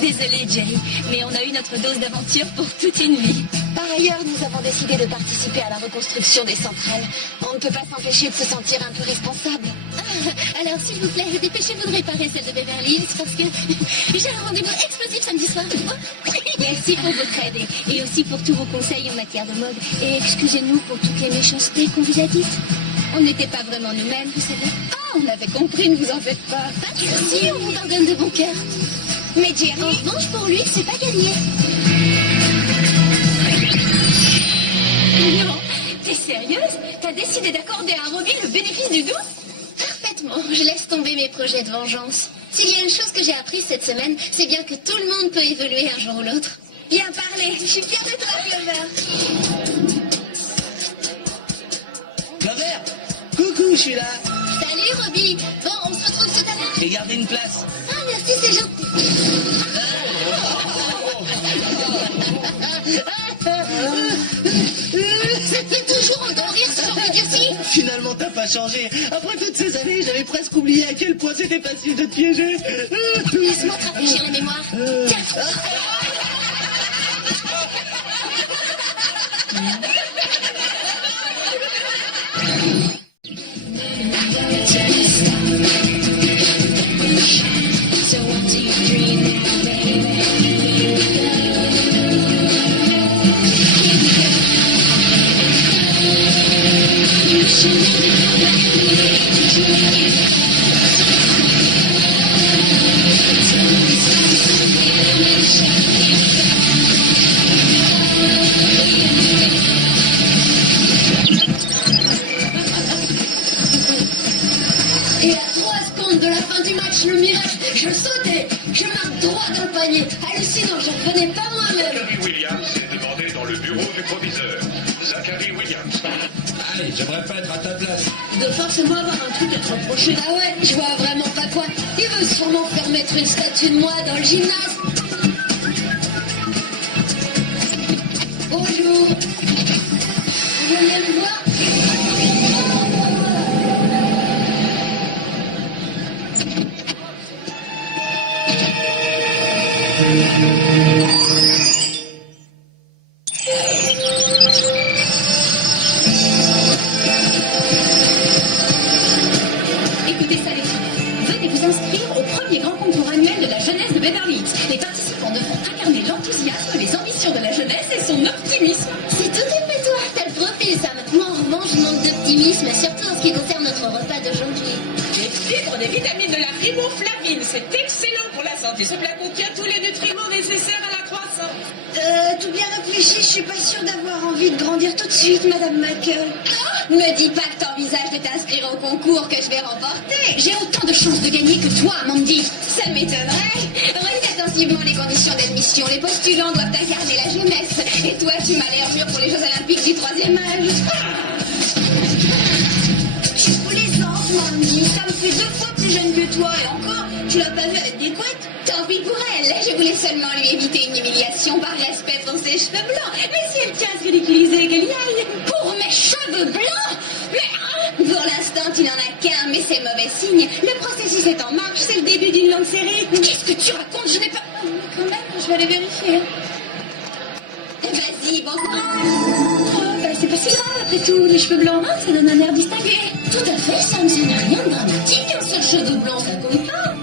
Désolée, Jerry, mais on a eu notre dose d'aventure pour toute une vie. Par ailleurs, nous avons décidé de participer à la reconstruction des centrales. On ne peut pas s'empêcher de se sentir un peu responsable. Alors, s'il vous plaît, dépêchez-vous de réparer celle de Beverly Hills parce que j'ai un rendez-vous explosif samedi soir. Merci pour votre aide et aussi pour tous vos conseils en matière de mode. Et excusez-nous pour toutes les méchancetés qu'on vous a dites. On n'était pas vraiment nous-mêmes, vous savez. Ah, on avait compris, ne vous en faites pas. Pas de soucis, on vous pardonne de bon cœur. Mais Jerry... En revanche, pour lui, c'est pas gagné. Non, t'es sérieuse? T'as décidé d'accorder à Robin le bénéfice du doute? Parfaitement, je laisse tomber mes projets de vengeance. S'il y a une chose que j'ai apprise cette semaine, c'est bien que tout le monde peut évoluer un jour ou l'autre. Bien parlé, je suis fière de toi, Clover. Clover, coucou, je suis là. Salut, Robbie. Bon, on se retrouve tout à l'heure. J'ai gardé une place. Ah, merci, c'est gentil. Ça te fait toujours encore rire ce genre d'idiotie. Finalement, t'as pas changé. Après toutes ces années, j'avais presque oublié à quel point c'était facile de te piéger. Laisse-moi te rafraîchir la mémoire. Tiens. accompagné. Hallucinant, je ne revenais pas moi-même. Zachary Williams est demandé dans le bureau du proviseur. Zachary Williams. Allez, j'aimerais pas être à ta place. De forcément avoir un truc à te reprocher. Ah ouais, je vois vraiment pas quoi. Il veut sûrement faire mettre une statue de moi dans le gymnase. Bonjour. Vous venez me voir? Écoutez ça, les filles. Venez vous inscrire au premier grand concours annuel de la jeunesse de Beverly Hills. Les participants devront incarner l'enthousiasme, les ambitions de la jeunesse et son optimisme. C'est tout à fait toi. T'as le profil, Sam. Moi, en revanche, je manque d'optimisme, surtout en ce qui concerne notre repas d'aujourd'hui. Les fibres, des vitamines, de la riboflavine, c'est excellent pour la santé. Ce plat contient tous les nutriments nécessaires à la croissance. Tout bien réfléchi, je suis pas sûre d'avoir envie de grandir tout de suite, Madame Mackle. Me dis pas que t'envisages de t'inscrire au concours que je vais remporter. J'ai autant de chances de gagner que toi, Mandy. Ça m'étonnerait. Relis attentivement les conditions d'admission. Les postulants doivent incarner la jeunesse. Et toi, tu m'as l'air mûr pour les Jeux Olympiques du 3e âge. Tu plaisantes, mamie. Ça me fait 2 fois plus jeune que toi. Et encore, tu l'as pas vu avec des couettes? Tant pis pour elle. Je voulais seulement lui éviter une humiliation par respect pour ses cheveux blancs. Mais si elle tient à se ridiculiser, qu'elle y aille. Pour mes cheveux blancs? Mais Pour l'instant, tu n'en as qu'un, mais c'est mauvais signe. Le processus est en marche. C'est le début d'une longue série. qu'est-ce que tu racontes? Je n'ai pas... Quand même, je vais aller vérifier. Vas-y, bon courage. C'est pas si grave, après tout. Les cheveux blancs, hein, ça donne un air distingué. Tout à fait, Sam, ça n'a rien de dramatique. Un seul cheveu blanc, ça compte pas.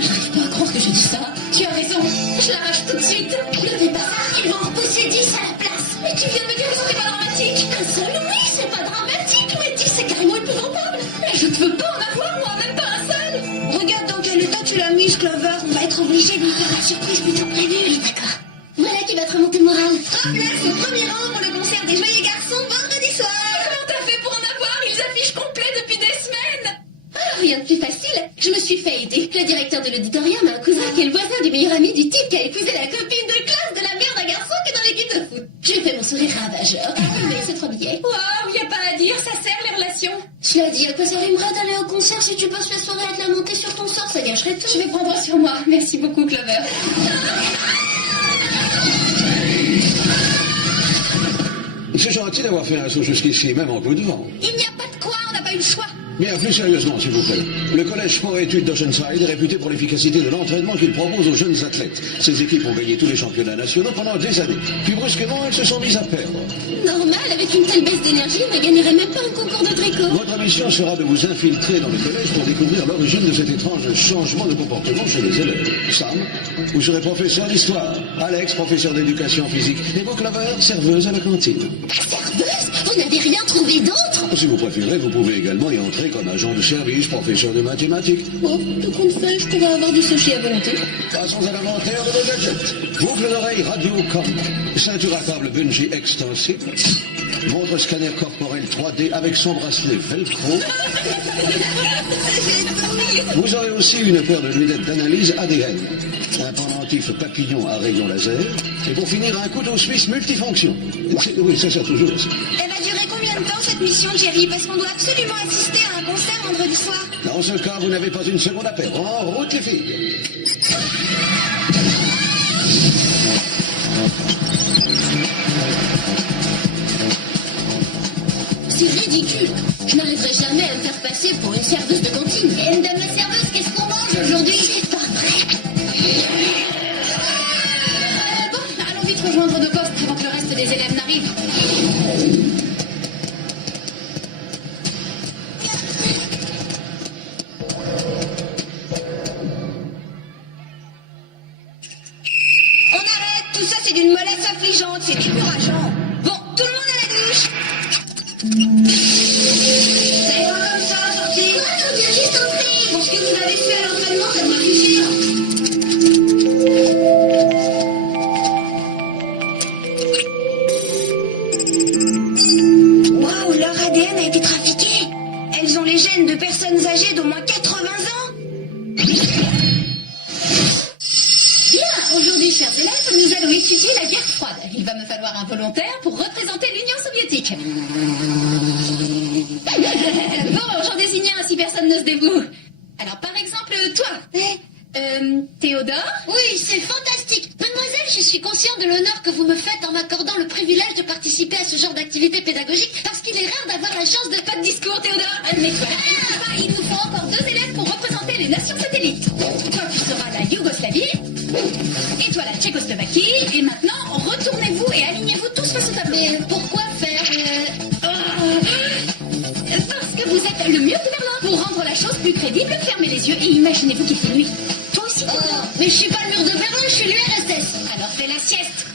J'arrive pas à croire que je dis ça. Tu as raison, je l'arrache tout de suite. Ne fais pas ça, il va en repousser 10 à la place. Mais tu viens de me dire que c'était pas dramatique. Un seul, oui, c'est pas dramatique, mais 10, c'est carrément épouvantable. Mais je ne veux pas en avoir, moi, même pas un seul. Regarde dans quel état tu l'as mise, Clover. On va être obligé de lui faire la surprise plutôt prévue. Oui, d'accord. Voilà qui va te remonter le moral. En place au premier rang pour le concert des Joyeux Garçons vendredi soir. Comment t'as fait pour en avoir? Ils affichent complet depuis des semaines. Rien de plus facile, je me suis fait aider. Le directeur de l'auditorium a un cousin qui est le voisin du meilleur ami du type qui a épousé la copine de classe de la mère d'un garçon qui est dans l'équipe de foot. Je lui fais mon sourire ravageur. Mais c'est 3 billets. Waouh, y a pas à dire, ça sert les relations. Je l'ai dit, à quoi ça rimerait d'aller au concert si tu passes la soirée à te lamenter sur ton sort? Ça gâcherait tout. Je vais prendre sur moi. Merci beaucoup, Clover. C'est gentil d'avoir fait un saut jusqu'ici, même en coup de vent. Il n'y a pas de quoi, on n'a pas eu le choix. Bien, plus sérieusement, s'il vous plaît. Le collège sport et études d'Oceanside est réputé pour l'efficacité de l'entraînement qu'il propose aux jeunes athlètes. Ces équipes ont gagné tous les championnats nationaux pendant des années. Puis brusquement, elles se sont mises à perdre. Normal, avec une telle baisse d'énergie, on ne gagnerait même pas un concours de tricot. Votre mission sera de vous infiltrer dans le collège pour découvrir l'origine de cet étrange changement de comportement chez les élèves. Sam, vous serez professeur d'histoire. Alex, professeur d'éducation physique. Et vous, Clover, serveuse à la cantine. Serveuse? Vous n'avez rien trouvé d'autre? Si vous préférez, vous pouvez également y entrer comme agent de service, professeur de mathématiques. Oh, tout compte fait, je pourrais avoir du sushi à volonté. Passons à l'inventaire de vos gadgets. Boucle d'oreille Radiocom, ceinture à câble bungee extensible, montre scanner corporel 3D avec son bracelet Velcro. Vous aurez aussi une paire de lunettes d'analyse ADN, un pendentif papillon à rayon laser, et pour finir, un couteau suisse multifonction. Oui, ça sert toujours aussi. Elle va durer combien de temps cette mission, Jerry? Parce qu'on doit absolument assister à un concert vendredi soir. Dans ce cas, vous n'avez pas une seconde à perdre. En route, les filles. C'est ridicule. Je n'arriverai jamais à me faire passer pour une serveuse de cantine. Et madame la serveuse, qu'est-ce qu'on mange aujourd'hui? C'est pas vrai. Bon, allons vite rejoindre nos postes avant que le reste des élèves n'arrivent. On arrête, tout ça c'est d'une mollesse affligeante, c'est décourageant. Bon, tout le monde à la douche. Ça ira comme ça, sorti. Quoi, on vient juste entrer. Pour ce que vous avez fait à l'entraînement, ça doit suffire. Waouh, leur ADN a été trafiqué. Elles ont les gènes de personnes âgées d'au moins 80 ans. Bien, Aujourd'hui, chers élèves, nous allons étudier la guerre froide. Il va me falloir un volontaire pour représenter l'Union soviétique. Bon, j'en désigne un si personne ne se dévoue. Alors, par exemple, toi. Théodore? Oui, c'est fantastique. Mademoiselle, je suis conscient de l'honneur que vous me faites en m'accordant le privilège de participer à ce genre d'activité pédagogique parce qu'il est rare d'avoir la chance de... Pas de discours, Théodore. Mets-toi là. Il nous faut encore 2 élèves pour représenter les nations satellites. Toi, tu seras la Yougoslavie. Et toi, la Tchécoslovaquie. Et maintenant, retournez-vous et alignez-vous tous face au tableau. Mais pourquoi faire Parce que vous êtes le mieux gouvernant. Pour rendre la chose plus crédible, fermez les yeux et imaginez-vous qu'il fait nuit. Toi aussi, Théodore. Mais je suis pas le mur de Berlin, je suis l'URSS. Alors fais la sieste.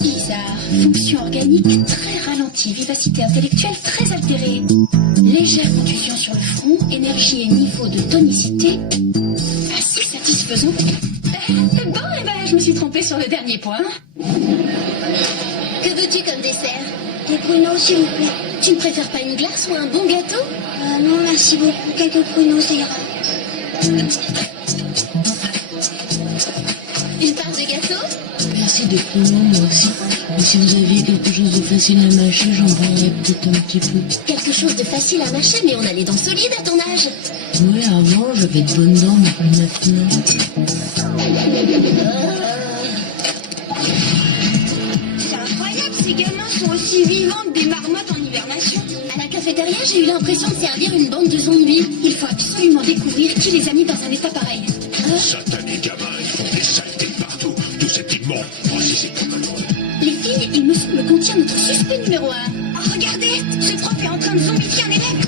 Isard, fonction organique très ralentie, vivacité intellectuelle très altérée, légère contusion sur le front, énergie et niveau de tonicité assez satisfaisant. Bon, eh ben, je me suis trompée sur le dernier point. Que veux-tu comme dessert? Des pruneaux, s'il vous plaît. Tu ne préfères pas une glace ou un bon gâteau? Non, merci beaucoup. Quelques pruneaux, ça ira. Une part de gâteau? Merci de pruneaux, moi aussi. Mais si vous aviez quelque chose de facile à mâcher, j'en prendrais peut-être un petit peu. Quelque chose de facile à mâcher, mais on a les dents solides à ton âge. Oui, avant, j'avais de bonnes dents, mais maintenant... C'est incroyable, ces gamins sont aussi vivants que des marmottes en hibernation. À la cafétéria, j'ai eu l'impression de servir une bande de zombies. Il faut absolument découvrir qui les a mis dans un état pareil. Satanés gamins, ils font des saletés partout. Tous ces petits monstres. Oh, si c'est pas malheureux. Les filles, il me semble qu'on tient notre suspect numéro 1. Oh, regardez, ce prof est en train de zombifier un élève.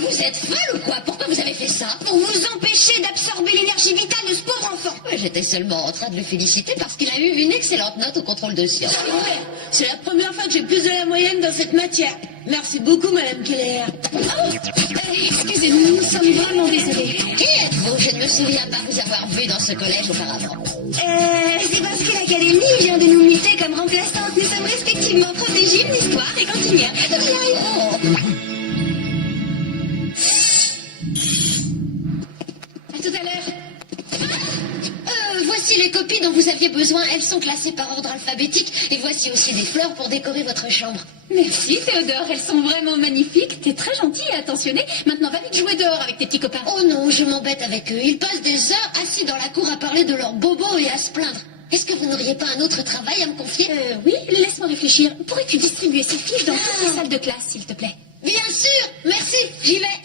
Vous êtes folle ou quoi? Pourquoi vous avez fait ça? Pour vous empêcher d'absorber l'énergie vitale de ce pauvre enfant. Ouais, j'étais seulement en train de le féliciter parce qu'il a eu une excellente note au contrôle de sciences. Ouais, c'est la première fois que j'ai plus de la moyenne dans cette matière. Merci beaucoup, Madame Keller. Excusez-nous, nous sommes vraiment désolés. Qui êtes-vous? Je ne me souviens pas vous avoir vu dans ce collège auparavant. C'est parce que l'académie vient de nous muter comme remplaçantes. Nous sommes respectivement protégées, une histoire et cantinières. À tout à l'heure. Voici les copies dont vous aviez besoin. Elles sont classées par ordre alphabétique. Et voici aussi des fleurs pour décorer votre chambre. Merci Théodore, elles sont vraiment magnifiques. T'es très gentil et attentionné. Maintenant va vite jouer dehors avec tes petits copains. Oh non, je m'embête avec eux. Ils passent des heures assis dans la cour à parler de leurs bobos et à se plaindre. Est-ce que vous n'auriez pas un autre travail à me confier? Oui, laisse-moi réfléchir. Pourrais-tu distribuer ces fiches dans toutes les salles de classe, s'il te plaît? Bien sûr, merci, j'y vais.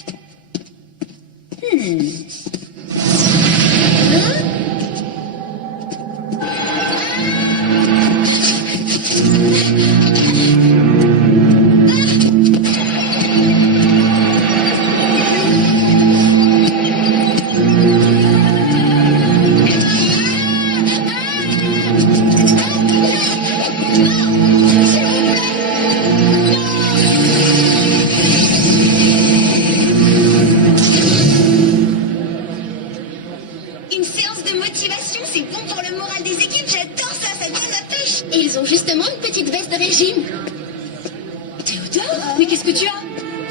Une séance de motivation, c'est bon pour le moral des équipes. J'adore ça, ça donne la pêche. Ils ont justement une petite baisse de régime. Théodore, mais qu'est-ce que tu as?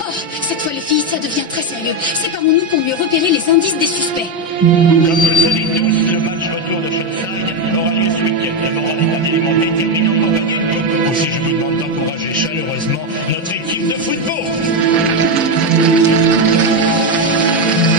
Oh, cette fois les filles, ça devient très sérieux. Séparons-nous pour mieux repérer les indices des suspects. Comme vous le savez tous, le match retour de Schoenstein aura lieu ce week-end. D'abord, un élément déterminant pour gagner une coupe. Aussi, je vous demande d'encourager chaleureusement notre équipe de football.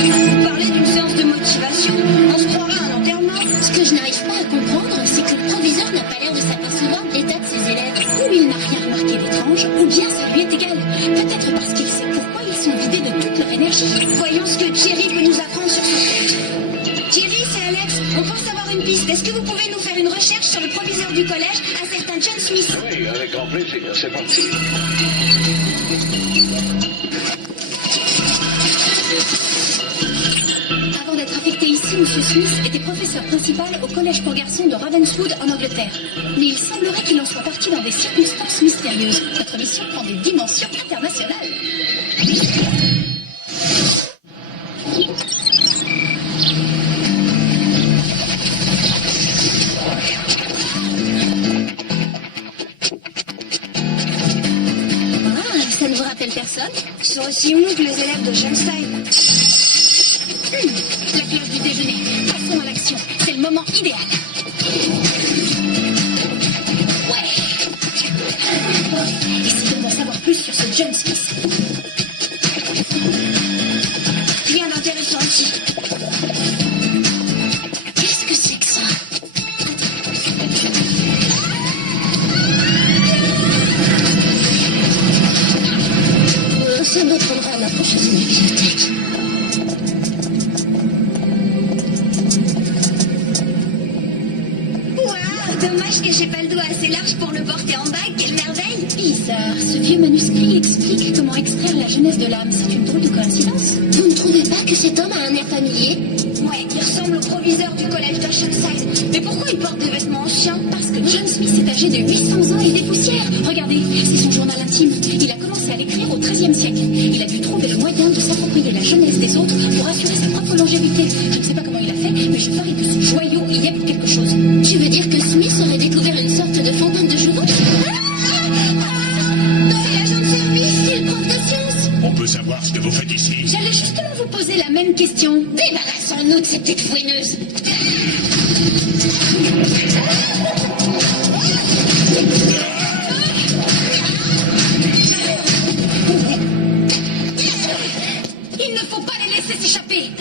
Vous parlez d'une séance de motivation, on se croirait à un enterrement. Ce que je n'arrive pas à comprendre, c'est que le proviseur n'a pas l'air de s'apercevoir de l'état de ses élèves. Ou il n'a rien remarqué d'étrange, ou bien ça lui est égal. Peut-être parce qu'il sait pourquoi ils sont vidés de toute leur énergie. Voyons ce que Thierry peut nous apprendre sur son compte. Thierry, c'est Alex. On pense avoir une piste. Est-ce que vous pouvez nous faire une recherche sur le proviseur du collège, un certain John Smith? Oui, avec grand plaisir. C'est parti. Avant d'être affecté ici, M. Smith était professeur principal au collège pour garçons de Ravenswood en Angleterre. Mais il semblerait qu'il en soit parti dans des circonstances mystérieuses. Notre mission prend des dimensions internationales. quelle personne? Ils sont aussi mous que les élèves de Shanstein. La cloche du déjeuner. Passons à l'action. C'est le moment idéal. Ouais. Essayons d'en savoir plus sur ce John Smith. Rien d'intéressant ici. Qu'est-ce que c'est que ça? Ça m'apprendra à m'approcher d'une bibliothèque. Waouh, dommage que j'ai pas le doigt assez large pour le porter en bague. Quelle merveille! Bizarre. Ce vieux manuscrit explique comment extraire la jeunesse de l'âme. C'est une drôle de coïncidence. Vous ne trouvez pas que cet homme a un air familier? Ouais, il ressemble au proviseur du collège d'Oceanside. Mais pourquoi il porte des vêtements anciens? Parce que John Smith est âgé de 800 ans et des poussières. Regardez, c'est son journal intime. Il a commencé à l'écrire au XIIIe siècle. Il a dû trouver le moyen de s'approprier la jeunesse des autres pour assurer sa propre longévité. Je ne sais pas comment il a fait, mais je parie que ce joyau y est pour quelque chose. Tu veux dire que Smith aurait découvert une sorte de fontaine de jouvence? C'est l'agent de service, c'est le prof de sciences. On peut savoir ce que vous faites ici? J'allais justement vous poser la même question. Débarrassons-nous de cette petite fouineuse. Il ne faut pas les laisser s'échapper.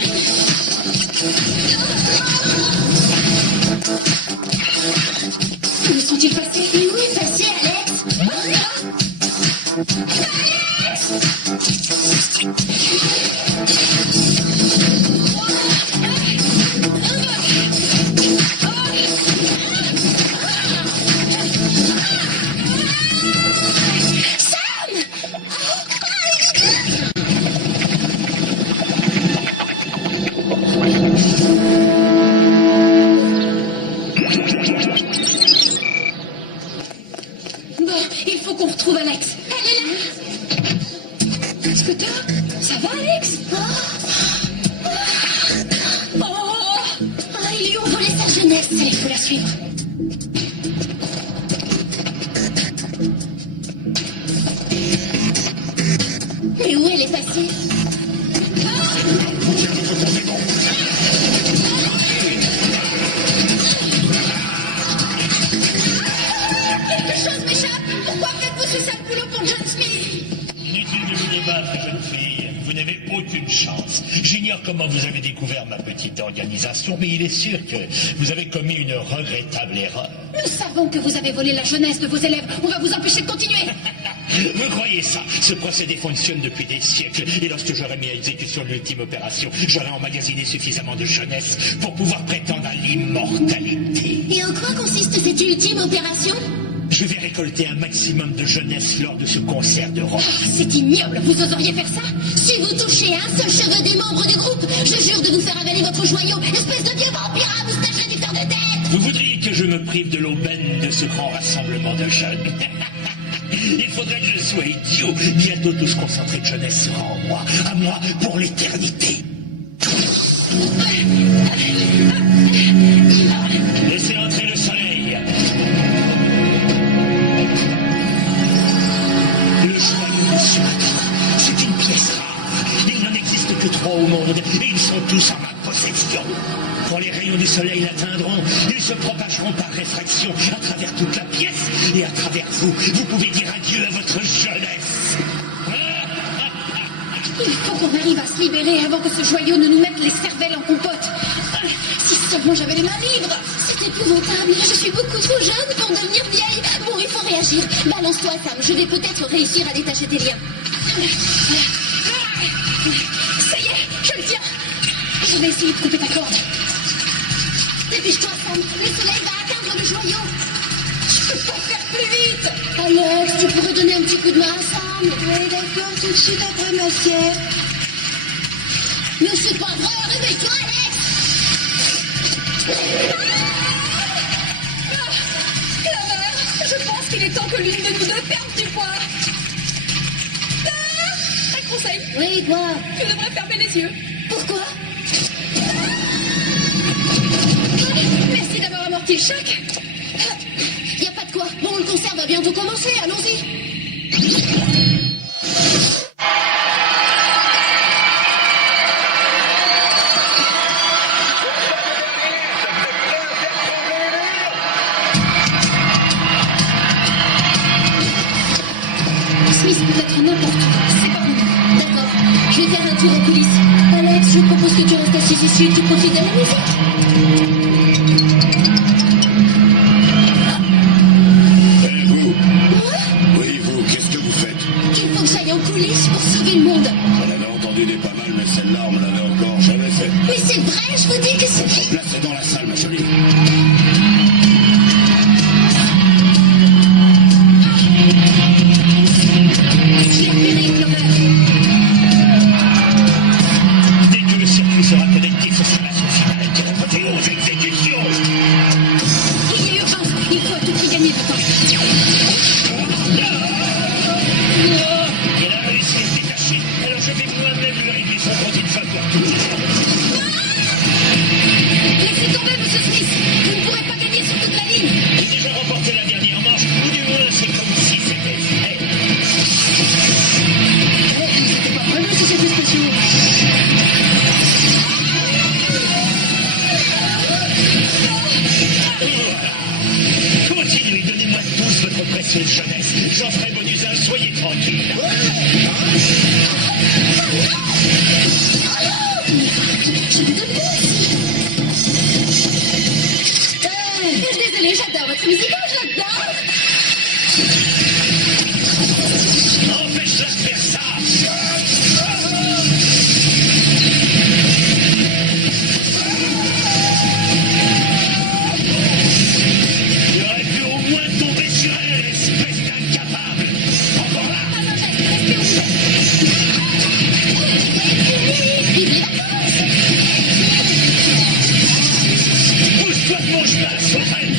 Où sont-ils passés? Et où est passé Alex? Bon, il faut qu'on retrouve Alex. Elle est là. Scooter, ça va Alex? Ils lui ont volé sa jeunesse. Il faut la suivre. Mais où elle est passée? Quelque chose m'échappe. Pourquoi faites-vous ce sale boulot pour John Smith? Inutile de vous débattre, jeune fille. Vous n'avez aucune chance. J'ignore comment vous avez découvert ma petite organisation, mais il est sûr que vous avez commis une regrettable erreur. Nous savons que vous avez volé la jeunesse de vos élèves. On va vous empêcher de continuer. Vous croyez ça? Ce procédé fonctionne depuis des siècles. Et lorsque j'aurai mis à exécution l'ultime opération, j'aurai emmagasiné suffisamment de jeunesse pour pouvoir prétendre à l'immortalité. Et en quoi consiste cette ultime opération? Je vais récolter un maximum de jeunesse lors de ce concert de rock. C'est ignoble. Vous oseriez faire ça? Si vous touchez un seul cheveu des membres du groupe, je jure de vous faire avaler votre joyau, espèce de vieux vampire à moustache réducteur de tête! Vous voudriez que je me prive de l'aubaine de ce grand rassemblement de jeunes? Il faudrait que je sois idiot. Bientôt tout ce concentré de jeunesse sera en moi, à moi pour l'éternité. Laissez entrer le soleil. Le joyau de ce matin, c'est une pièce rare. Il n'en existe que 3 au monde et ils sont tous en ma possession. Quand les rayons du soleil l'atteindront, ils se propageront par réfraction à travers toute la pièce et à travers vous. Vous pouvez dire adieu à votre jeunesse. Il faut qu'on arrive à se libérer avant que ce joyau ne nous mette les cervelles en compote. Si seulement j'avais les mains libres. C'est épouvantable, je suis beaucoup trop jeune pour devenir vieille. Bon, il faut réagir. Balance-toi, Sam, je vais peut-être réussir à détacher tes liens. Ça y est, je le tiens. Je vais essayer de couper ta corde. Dépêche-toi, Sam, le soleil va atteindre le joyau. Je peux pas faire plus vite. Alex, tu pourrais donner un petit coup de main à Sam? Oui, d'accord, tout de suite après ma sieste. Mais c'est pas vrai, réveille-toi, Alex! Clameur, je pense qu'il est temps que l'une de nous deux perde du poids. Un conseil, Oui, quoi? tu devrais fermer les yeux. Pourquoi? Merci d'avoir amorti le choc. Y a pas de quoi. Bon, le concert va bientôt commencer, allons-y. Smith peut être n'importe où. C'est pas mon nom. D'accord. Je vais faire un tour aux coulisses. Alex, je propose que tu restes assis ici et que tu profites de la musique. Eh, vous? Oui, vous, qu'est-ce que vous faites? Il faut que j'aille en coulisses pour sauver le monde. On l'avait entendu des pas mal, mais celle-là, on me l'avait encore jamais fait. Mais c'est vrai, je vous dis que c'est... Placez dans la salle, ma chérie. J'ai repéré, Clover. Dès que le circuit sera connecté, ce sera la finale qui rencontre aux exécutions. Il y a urgence. Il faut à tout prix gagner du temps. Elle a réussi à se détacher, alors je vais moi-même lui régler son compte une fois pour toutes. Laissez tomber, Monsieur Smith. Vous ne pourrez pas gagner sur toute la ligne. J'ai déjà remporté la dernière manche, ou du moins c'est comme si c'était fait. C'était pas prévu ces effets spéciaux. Continuez, donnez-moi tous votre précieuse jeunesse. J'en ferai bon usage, soyez tranquille. Désolée, j'adore votre musique, j'adore. Empêche-la de faire ça. Il aurait pu au moins tomber sur elle, espèce d'incapable. Encore là. Pousse-toi de mon cheval, sauterelle.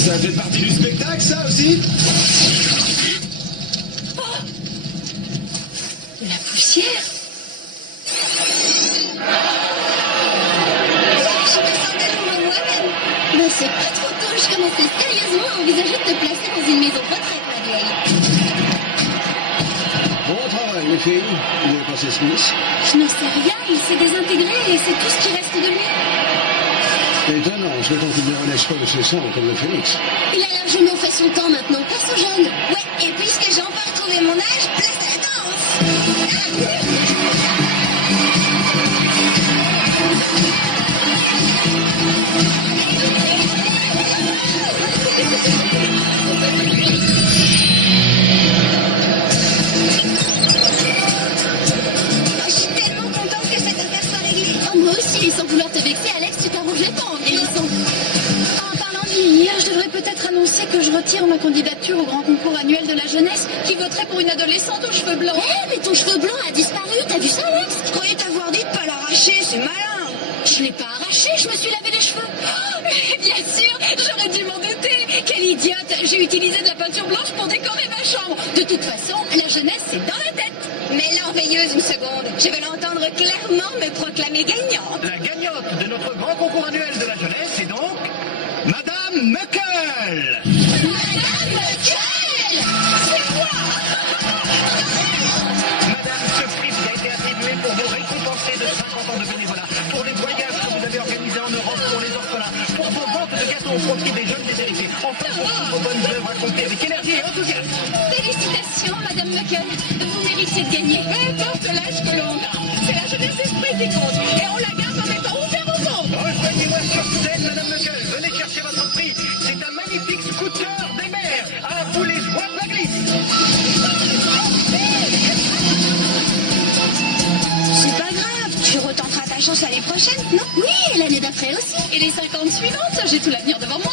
Ça fait partie du spectacle, ça aussi? De la poussière. Je me sens tellement moi-même. Ben, c'est pas trop tôt, je commençais sérieusement à envisager de te placer dans une maison retraite, Manuel. Bon travail, les filles. Où est passé Smith? Je n'en sais rien, il s'est désintégré et c'est tout ce qui reste de lui. Étonnant, souhaitons qu'il ne relaisse pas de ses cendres comme le phénix. Il a largement fait son temps maintenant, place aux jeunes. Ouais, et puisque j'ai enfin retrouvé mon âge, place à la danse. Oh, je suis tellement contente que cette affaire soit réglée. Oh, moi aussi, sans vouloir te vexer, Alex, tu t'arrangeais pas en vieillissant. En parlant de vieillir, je devrais peut-être annoncer que je retire ma candidature au grand concours annuel de la jeunesse qui voterait pour une adolescente aux cheveux blancs. Eh, mais ton cheveu blanc a disparu, t'as vu ça, Alex? Je croyais t'avoir dit de pas l'arracher, c'est malin. Je l'ai pas arraché, je me suis lavé les cheveux. Oh, mais bien sûr, j'aurais dû m'en douter. Quelle idiote, j'ai utilisé de la peinture blanche pour décorer ma chambre. De toute façon, la jeunesse, c'est dans la tête. Mais l'enveilleuse, une seconde. Je vais l'entendre clairement me proclamer gagnante. La gagnante de notre grand concours annuel de la jeunesse est donc Madame Muckle. Madame Muckle! C'est quoi? Madame, ce prix vous a été attribué pour vous récompenser de 50 ans de bénévolat, pour les voyages que vous avez organisés en Europe pour les orphelins, pour vos ventes de gâteaux au profit des jeunes déshérités, enfin pour toutes vos bonnes œuvres accomplies avec énergie et enthousiasme. Félicitations, Madame Muckle. Vous méritez de gagner. Peu importe l'âge que l'on a, c'est la jeunesse esprit qui compte. Et on la garde en étant ouvert au monde. Rejoignez-moi sur scène, Madame Muckle. Venez chercher votre prix. C'est un magnifique scooter des mers à vous les joies de la glisse. C'est pas grave, tu retenteras ta chance l'année prochaine, non? Oui, et l'année d'après aussi. Et les 50 suivantes, j'ai tout l'avenir devant moi.